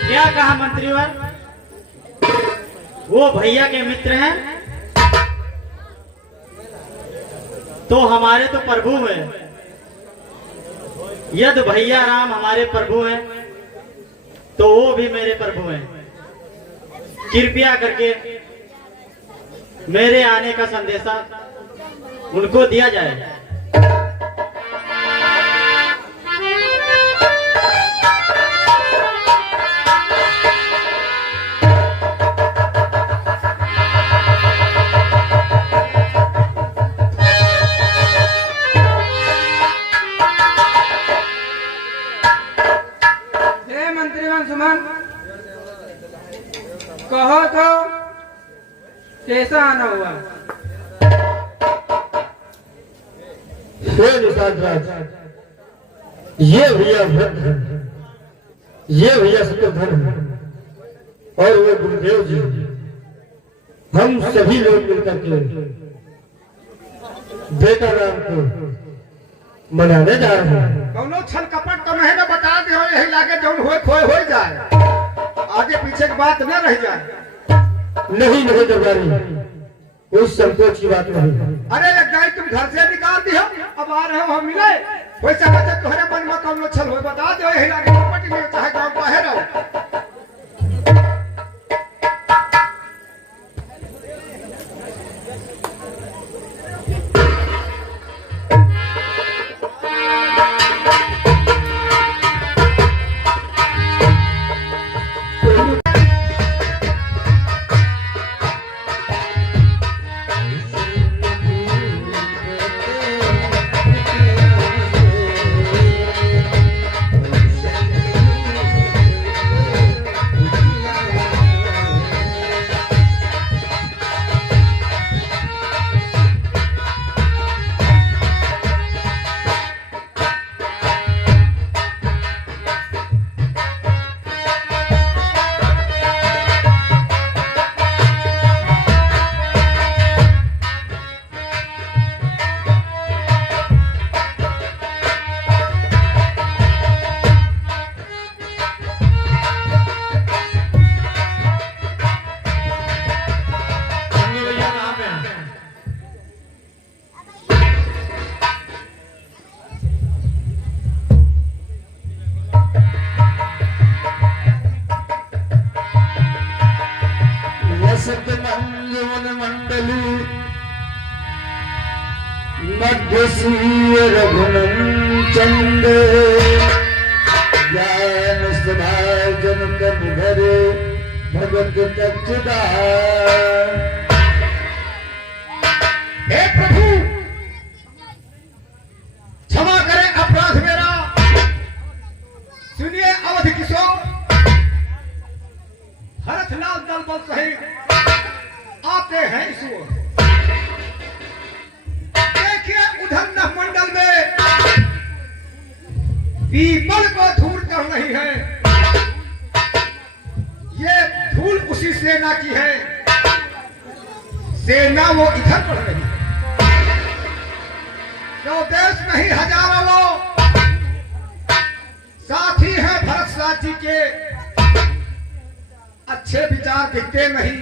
क्या कहा मंत्रीवर? वो भैया के मित्र हैं तो हमारे तो प्रभु हैं। यदि भैया राम हमारे प्रभु हैं तो वो भी मेरे प्रभु हैं। कृपया करके मेरे आने का संदेशा उनको दिया जाए। कहो तो कैसा आना हुआ? हे निषाद राज, ये भैया भरत है, ये भैया शत्रुघ्न है और वो गुरुदेव जी। हम सभी लोग मिलकर के बेटा राम को मनाने जा रहे हैं। कौनो छल कपट तो नहीं ना बता दे, यही लागे जौन होए खोए हो जाए, आगे पीछे की बात न रह जाए। नहीं नहीं दरबारी, कोई संकोच की बात नहीं। अरे एक गाय तुम घर से निकाल दी हो, अब आ रहे हो हम मिले, वैसे बात तुम्हारे मन में कौनो छल हो बता दो, यही लागे कपट में चाहे गाँव बाहर रहो। चंद ज्ञान सभाजन कब धरे भगत तत्दा। हे प्रभु क्षमा करें अपराध मेरा, सुनिए अवध किशोर हरथलाल दलबल सहित आते हैं इस ओर। देखिए उधर नभ मंडल में पीपल को धूल चढ़ रही है, ये धूल उसी सेना की है, सेना वो इधर बढ़ रही है। स्वदेश नहीं हजारों लोग साथी हैं भरत साथ जी के, अच्छे विचार दिखते नहीं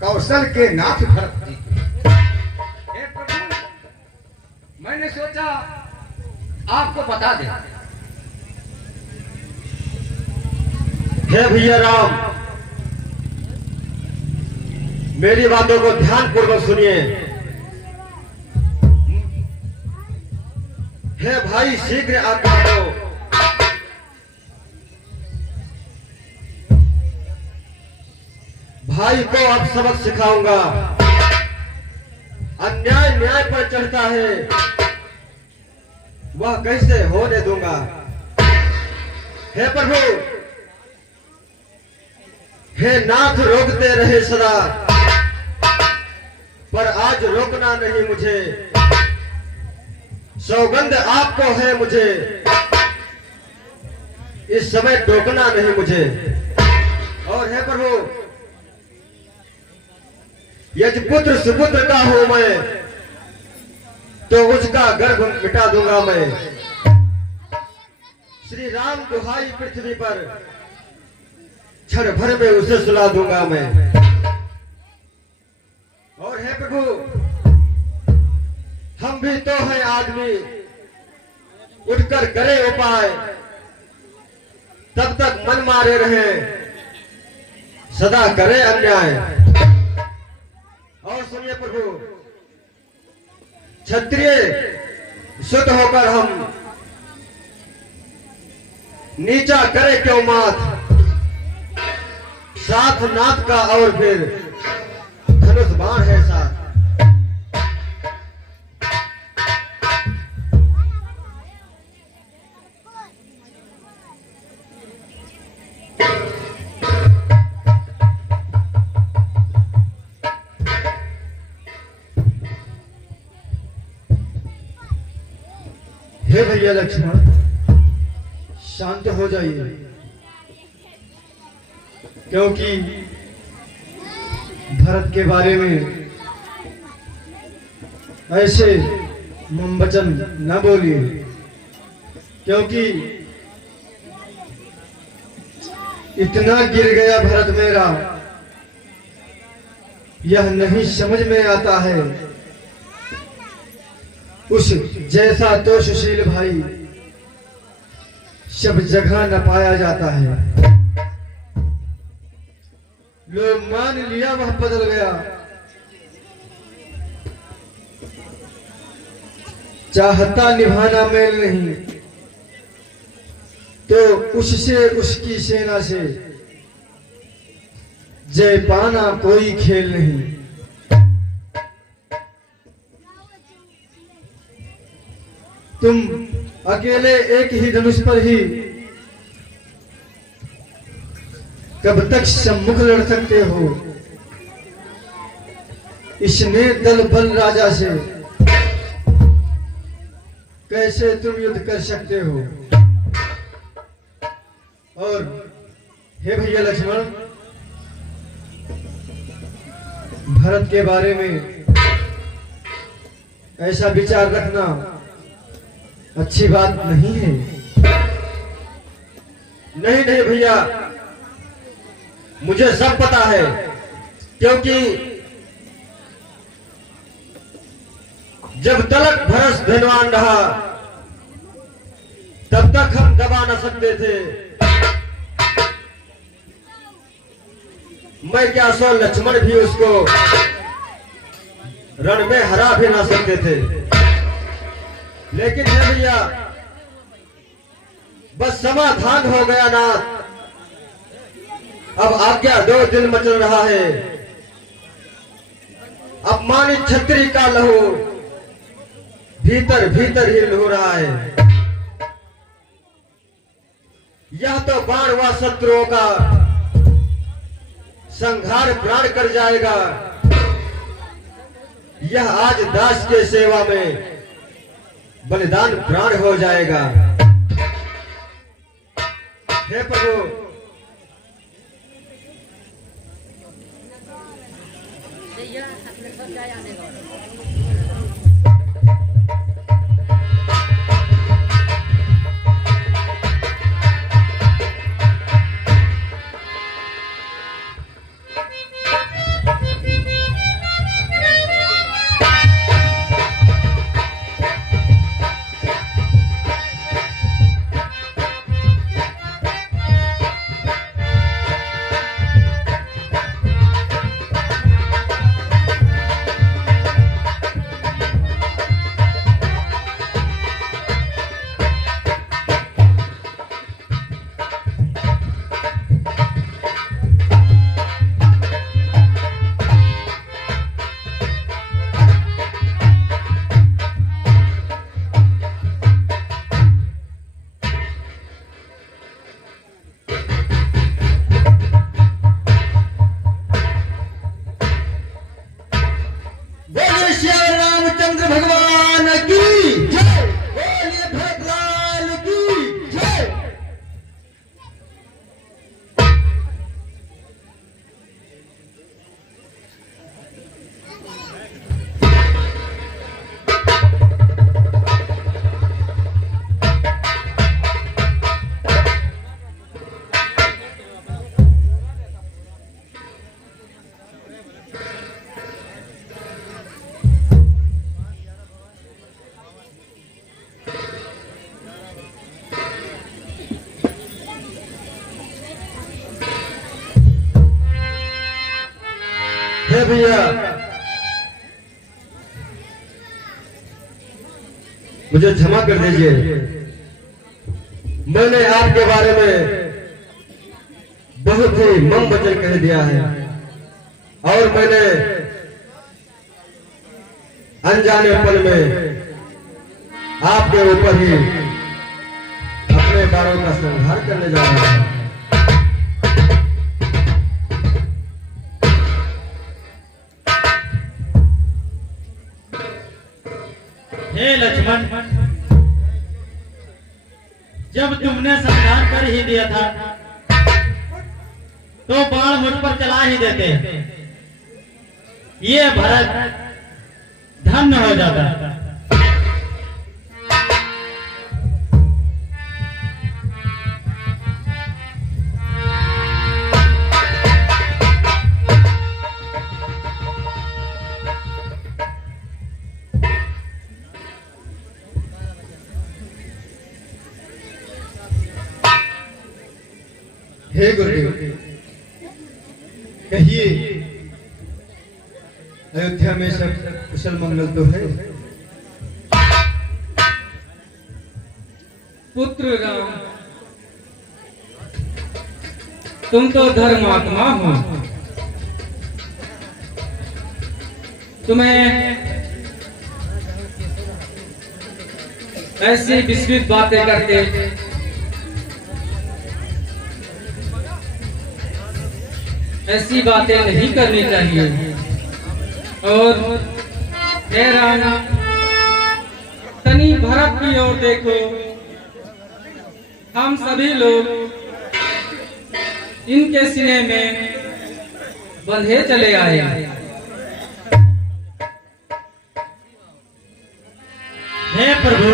कौशल के नाथ भरत जी। हे प्रभु मैंने सोचा आपको बता दें। हे भैया राम, मेरी बातों को ध्यान पूर्वक सुनिए। हे भाई शीघ्र आज्ञा दो। भाई को अब सबक सिखाऊंगा। अन्याय न्याय पर चढ़ता है, वह कैसे होने दूंगा। हे प्रभु, हे नाथ, रोकते रहे सदा, पर आज रोकना नहीं मुझे। सौगंध आपको है मुझे, इस समय टोकना नहीं मुझे। और हे प्रभु, यदि पुत्र सुपुत्र का हूं मैं, तो उसका गर्भ मिटा दूंगा मैं। श्री राम दुहाई पृथ्वी पर, क्षण भर में उसे सुला दूंगा मैं। और हे प्रभु, हम भी तो हैं आदमी, उठकर करे उपाय, तब तक मन मारे रहे, सदा करे अन्याय। और सुनिए प्रभु, क्षत्रिय शुद्ध होकर हम नीचा करे क्यों माथ, साथ नाथ का और फिर धनुष बाण है साथ। हे भैया लक्ष्मण, शांत हो जाइए, क्योंकि भरत के बारे में ऐसे वचन न बोलिए, क्योंकि इतना गिर गया भरत मेरा, यह नहीं समझ में आता है। उस जैसा तो सुशील भाई सब जगह न पाया जाता है। लोग मान लिया वह बदल गया, चाहता निभाना मेल नहीं, तो उससे उसकी सेना से जय पाना कोई खेल नहीं। तुम अकेले एक ही धनुष पर ही कब तक सम्मुख लड़ सकते हो। इसने दल बल राजा से कैसे तुम युद्ध कर सकते हो। और हे भैया लक्ष्मण, भरत के बारे में ऐसा विचार रखना अच्छी बात नहीं है। नहीं नहीं भैया, मुझे सब पता है, क्योंकि जब तलक भरत धनवान रहा, तब तक हम दबा न सकते थे। मैं क्या सो लक्ष्मण भी उसको रण में हरा भी ना सकते थे। लेकिन है भैया, बस समाधान हो गया ना। अब आज्ञा दो, दिल मचल रहा है। अपमानित क्षत्रिय का लहू भीतर भीतर हिल हो रहा है। यह तो बाण व शत्रुओं का संहार प्राण कर जाएगा। यह आज दास के सेवा में बलिदान प्राण हो जाएगा। हे प्रभु, रामचंद्र भगवान की जय। बोलिए भरत लाल की जय। हे भैया, मुझे क्षमा कर दीजिए। मैंने आपके बारे में बहुत ही मम वचन कह दिया है और मैंने अनजाने पल में आपके ऊपर ही अपने बारों का संहार करने जा रहा हूं। हे लक्ष्मण, जब तुमने संहार कर ही दिया था तो बाण मुझ पर चला ही देते, ये भरत धन्य हो जाता। हे गुरुदेव, कहिए अयोध्या में सब कुशल मंगल तो है? पुत्र राम, तुम तो धर्मात्मा हो। तुम्हें ऐसी विस्तृत बातें करके ऐसी बातें नहीं करनी चाहिए। और हे राम, तनी भरत की ओर देखो। हम सभी लोग इनके सीने में बंधे चले आए। हे प्रभु,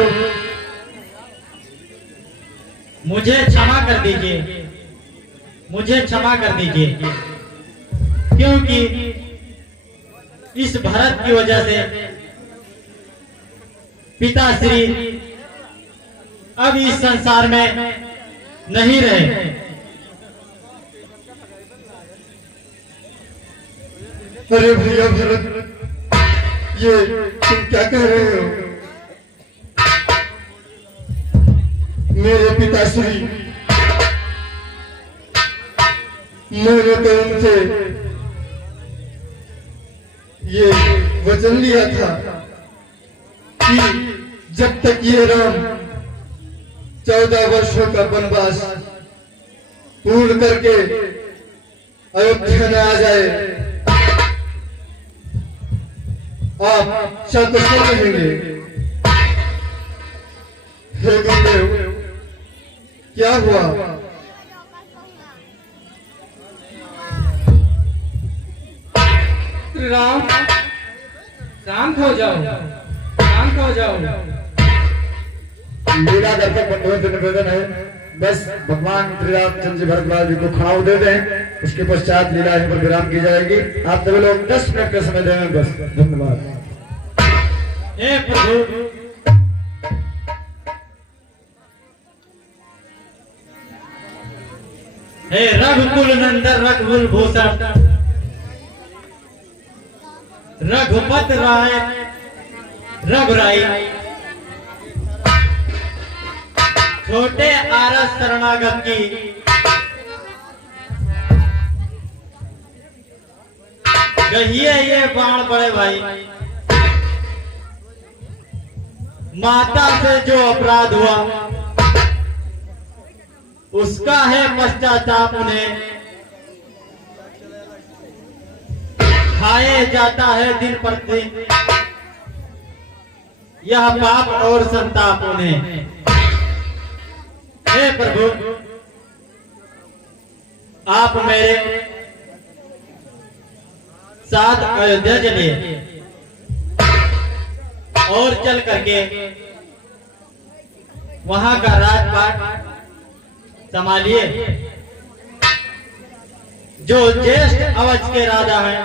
मुझे क्षमा कर दीजिए, मुझे क्षमा कर दीजिए, क्योंकि इस भरत की वजह से पिताश्री अब इस संसार में नहीं रहे। अरे भैया भरत, ये तुम क्या कह रहे हो? मेरे पिताश्री, मैंने तो उनसे ये वचन लिया था कि जब तक ये राम 14 वर्षों का वनवास पूर्ण करके अयोध्या में आ जाए, आप सकुशल रहेंगे। हे गुरुदेव, क्या हुआ? राम, शांत हो जाओ, शांत हो जाओ। लीला दर्शक बंधुओं से निवेदन है, बस भगवान श्री रामचंद्र जी भरतलाल जी को खड़ाऊ दे दें, उसके पश्चात लीला यहीं पर विराम की जाएगी। आप सभी लोग 10 मिनट का समय दें बस। धन्यवाद। हे प्रभु, हे रघुकुल नंदन रघुकुल भूषण रघुपत राय रघुराई, छोटे आरस शरणागत की कहिए ये बाण बड़े भाई। माता से जो अपराध हुआ उसका है पश्चाताप, उन्हें खाए जाता है दिन प्रतिदिन। यह पाप और संताप उन्हें। हे प्रभु, आप मेरे साथ अयोध्या चलिए और चल करके वहां का राजपाट संभालिए। जो ज्येष्ठ अवध के राजा हैं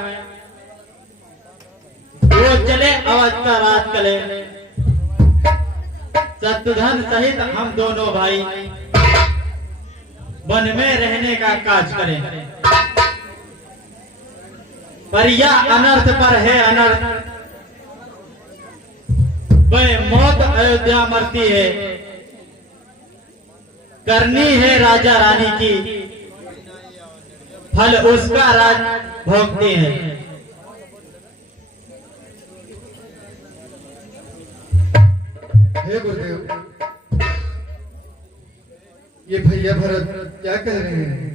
वो चले अवध का राज करे। शत्रुघ्न सहित हम दोनों भाई वन में रहने का काज करें। पर यह अनर्थ पर है अनर्थ, वह मौत अयोध्या मरती है, करनी है राजा रानी की, फल उसका राज भोगती है। हे गुरुदेव, ये भैया भरत क्या कह रहे हैं?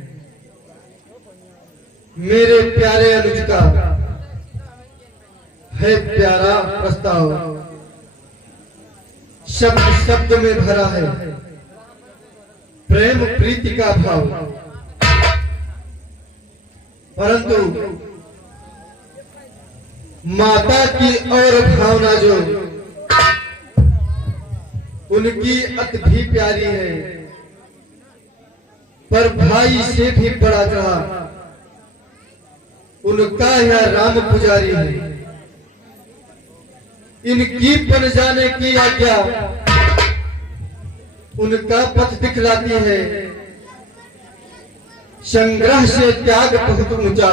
मेरे प्यारे अनुज का है प्यारा प्रस्ताव, शब्द शब्द में भरा है प्रेम प्रीति का भाव, परंतु माता की और भावना जो उनकी अति भी प्यारी है, पर भाई से भी बड़ा चढ़ा उनका यह राम पुजारी है। इनकी बन जाने की आज्ञा उनका पथ दिखलाती है, संग्रह से त्याग बहुत ऊंचा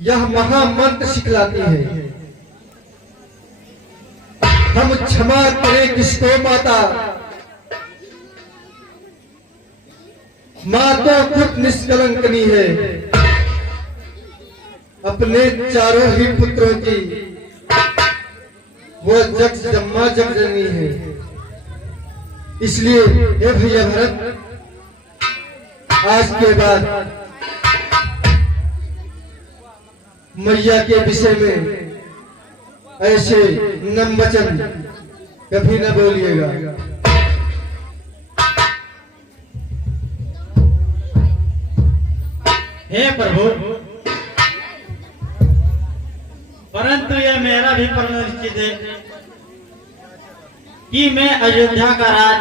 यह महामंत्र सिखलाती है। हम क्षमा करें किसको माता, माँ तो खुद निष्कलंकनी है, अपने चारों ही पुत्रों की वो जगदम्मा जगजननी है। इसलिए हे भैया भरत, आज के बाद मैया के विषय में ऐसे नम वचन कभी न बोलिएगा। हे प्रभु, परंतु यह मेरा भी प्रण निश्चित है कि मैं अयोध्या का राज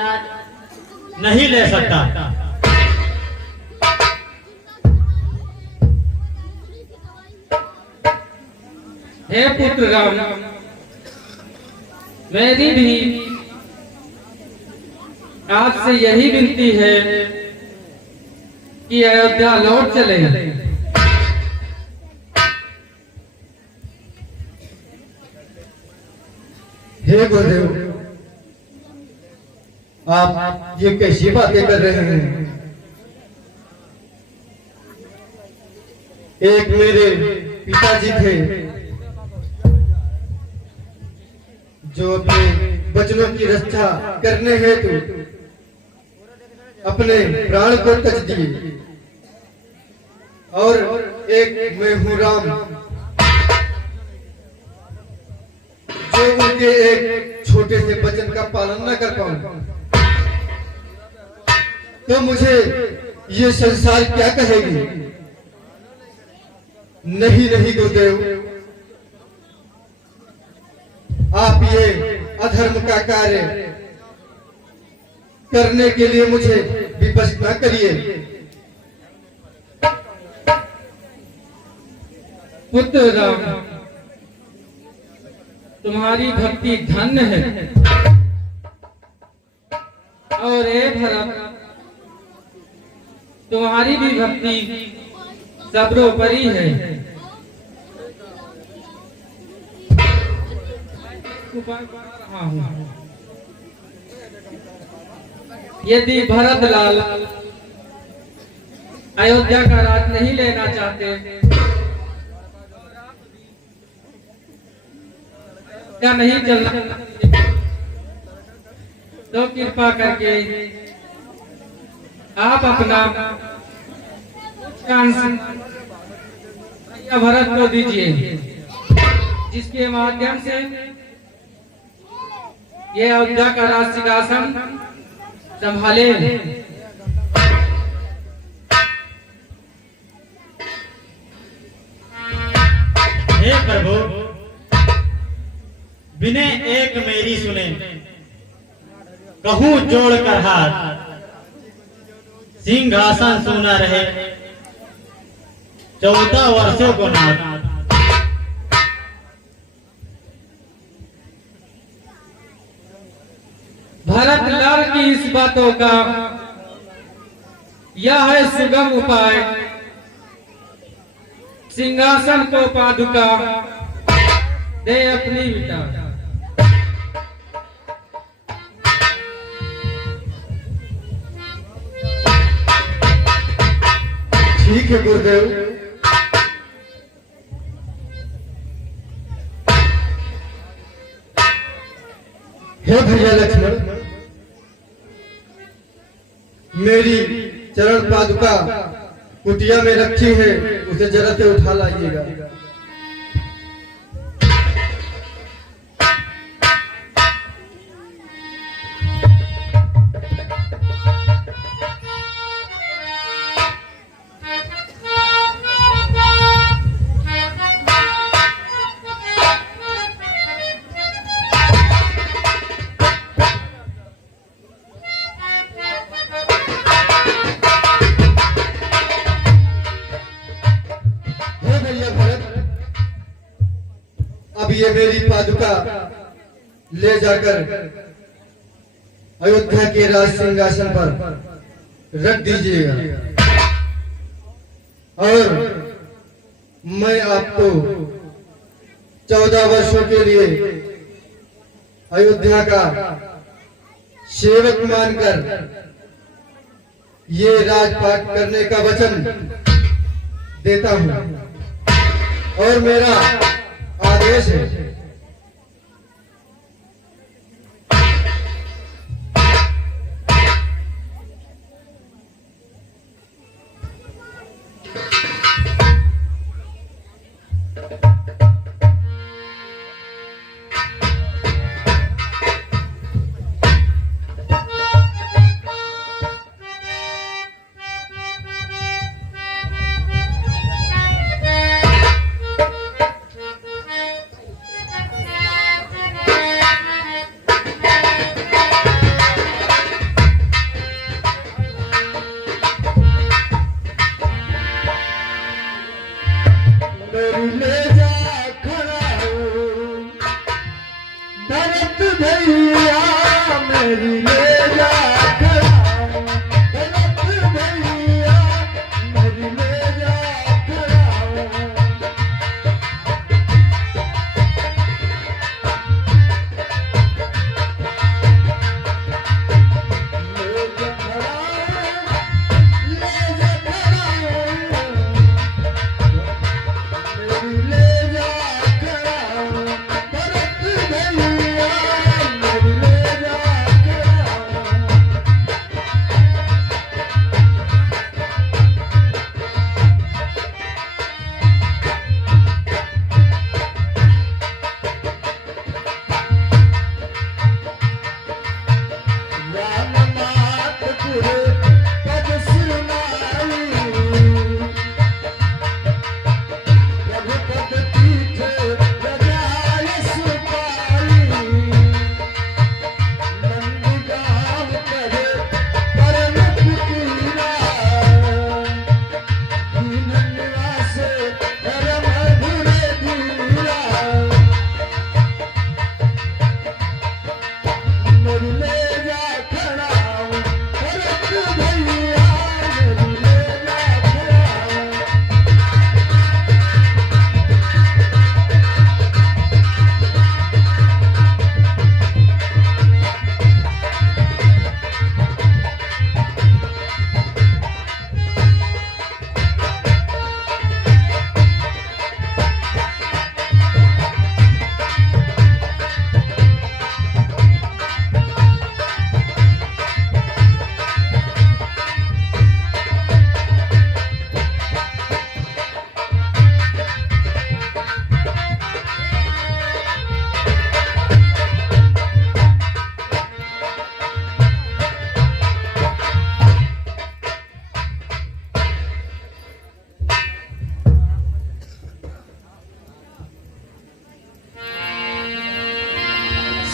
नहीं ले सकता। हे पुत्र राम, मेरी भी आपसे यही विनती है कि अयोध्या लौट चले। हे गुरुदेव, आप ये कैसी बातें कर रहे हैं? एक मेरे पिताजी थे जो अपने बचनों की रक्षा करने हेतु अपने प्राण को तज दिए, और एक मैं हूं राम जो उनके एक छोटे से वचन का पालन न कर पाऊं, तो मुझे ये संसार क्या कहेगी? नहीं नहीं गुरुदेव, आप ये अधर्म का कार्य करने के लिए मुझे विवश न करिए। पुत्र राम, तुम्हारी भक्ति धन्य है, और हे भरत, तुम्हारी भी भक्ति सर्वोपरि है। यदि भरत लाल अयोध्या का राज नहीं लेना चाहते, क्या नहीं चलना, तो कृपा करके आप अपना भैया भरत को दीजिए, जिसके माध्यम से ये अयोध्या का राज सिंहासन संभाले। हे प्रभु, बिने एक मेरी सुने, कहूँ जोड़कर हाथ, सिंहासन सोना रहे 14 वर्षों को नाथ। भरत लाल की इस बातों का यह है सुगम उपाय, सिंहासन को पादुका दे अपनी विटा। ठीक है गुरुदेव। हे भैया लक्ष्मण, मेरी चरण पादुका कुटिया में रखी है, उसे जरा से उठा लाइएगा। अब ये मेरी पादुका ले जाकर अयोध्या के राज सिंहासन पर रख दीजिएगा, और मैं आपको 14 वर्षों के लिए अयोध्या का सेवक मानकर ये राजपाट करने का वचन देता हूं, और मेरा आदेश है।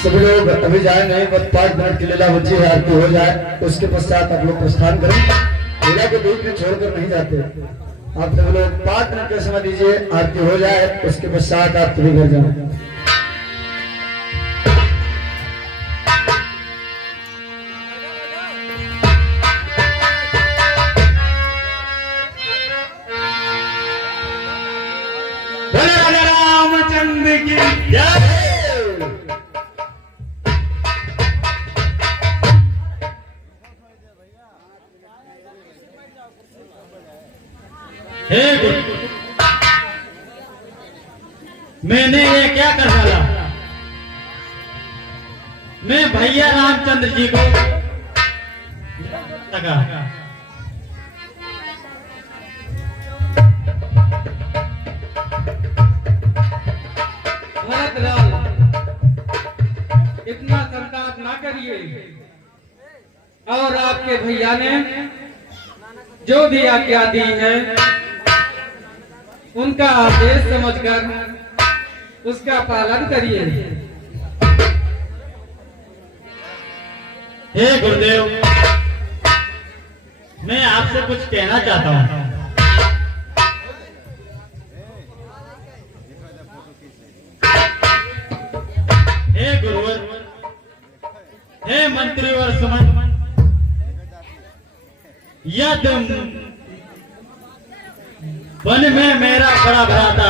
सभी लोग अभी जाएंगे, बस 5 मिनट की लीला बची है, आरती हो जाए उसके पश्चात आप लोग प्रस्थान करें। लीला को बीच में छोड़कर नहीं जाते। आप सभी लोग 5 मिनट का समय दीजिए, आरती हो जाए उसके पश्चात आप सभी घर जाएं। रामचंद्र की जय। हे गुरु, मैंने ये क्या कर डाला? मैं भैया रामचंद्र जी को लगा। भरतलाल, इतना संताप ना करिए। और आपके भैया ने जो भी आज्ञा दी है उनका आदेश समझकर उसका पालन करिए। हे गुरुदेव, मैं आपसे कुछ कहना चाहता हूँ। हे गुरुवर, हे मंत्रीवर सुमन, यद वन में मेरा बड़ा भ्राता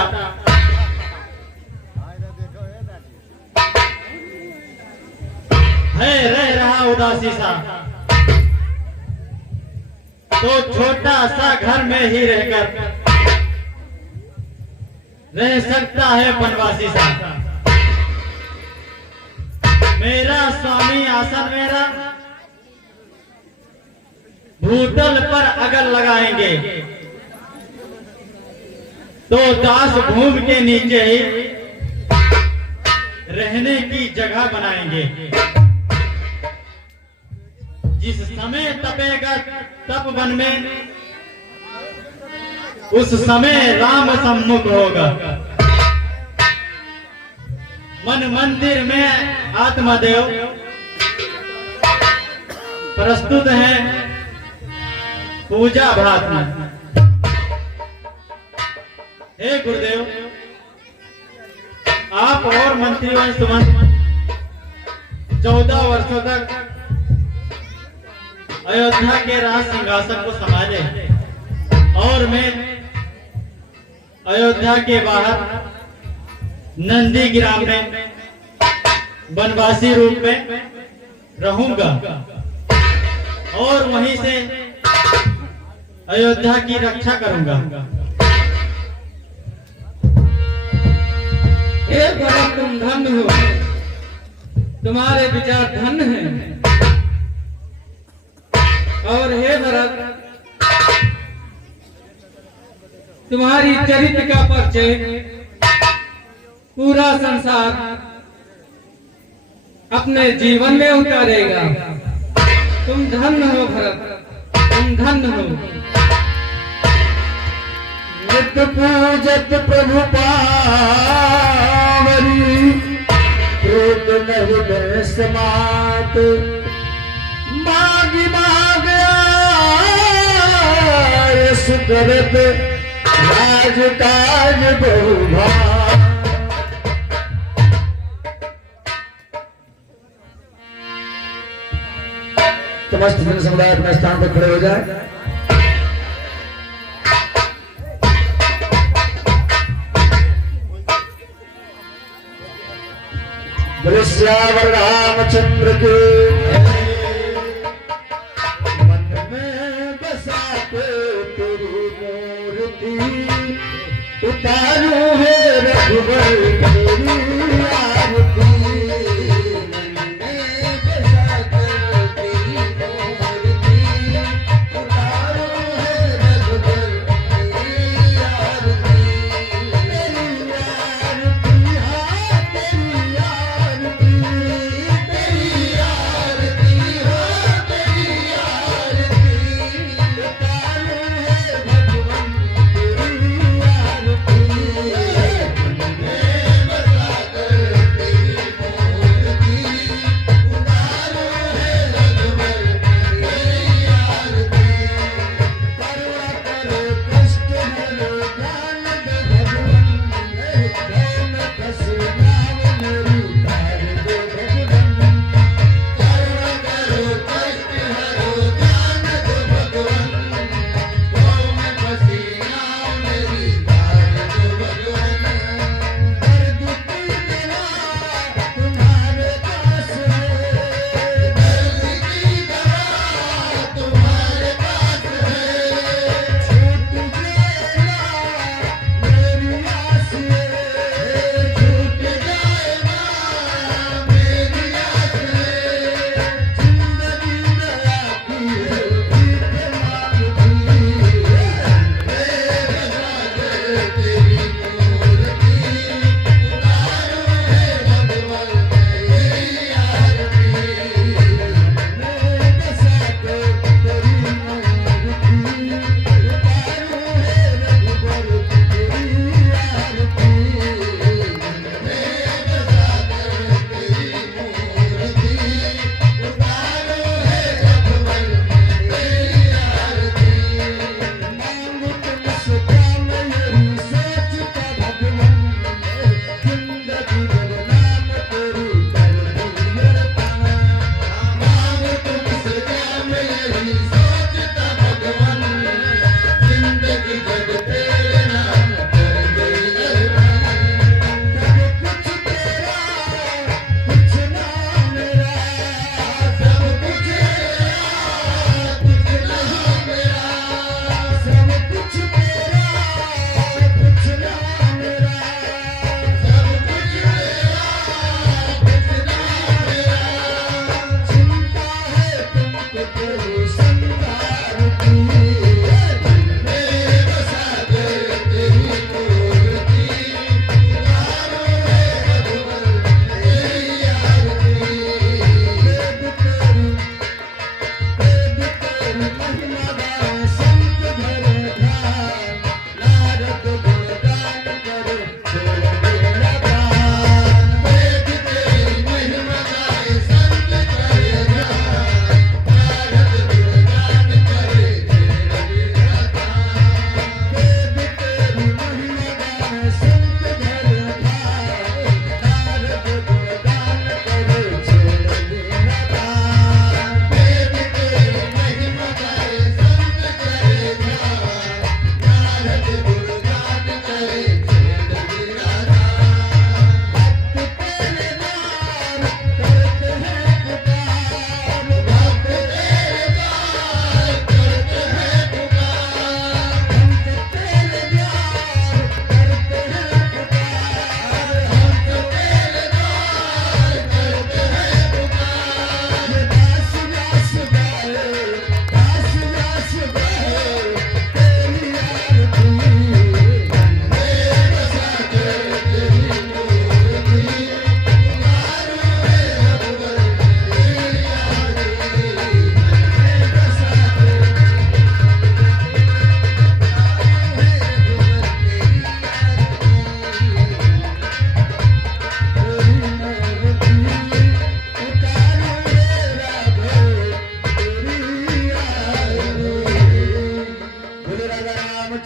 है रह रहा उदासी सा, तो छोटा सा घर में ही रहकर रह सकता है बनवासी सा। मेरा स्वामी आसन मेरा भूतल पर अगर लगाएंगे तो दास भूमि के नीचे ही रहने की जगह बनाएंगे। जिस समय तपेगा तप वन में, उस समय राम सम्मुख होगा। मन मंदिर में आत्मदेव प्रस्तुत है पूजा भात में। हे गुरुदेव, आप और मंत्रीवन सुमन 14 वर्षों तक अयोध्या के राज सिंहासन को संभाले और मैं अयोध्या के बाहर नंदी ग्राम में वनवासी रूप में रहूंगा और वहीं से अयोध्या की रक्षा करूंगा। हे भरत, तुम धन्य हो, तुम्हारे विचार धन्य हैं। और हे भरत, तुम्हारी चरित्र का परिचय पूरा संसार अपने जीवन में उतारेगा। तुम धन्य हो भरत, तुम धन्य हो। नित्य पूजत प्रभु पावरी, क्रोध नहीं में समात, मागी माग सुकरत राज काज बहुभा। समस्त जन समुदाय अपने स्थान पर खड़े हो जाए। श्यावर रामचंद्र के मन में बसा के तेरी मूर्ति, उतारू है रघुबर तेरी आरती। मन में बसा कर तेरी मूर्ति, उतारू है रघुबर तेरी आरती। तेरी आरती हाँ तेरी आरती, तेरी आरती हाँ तेरी आरती, उतारू है भगवान तेरी आरती।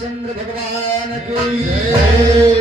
रामचंद्र भगवान की जय।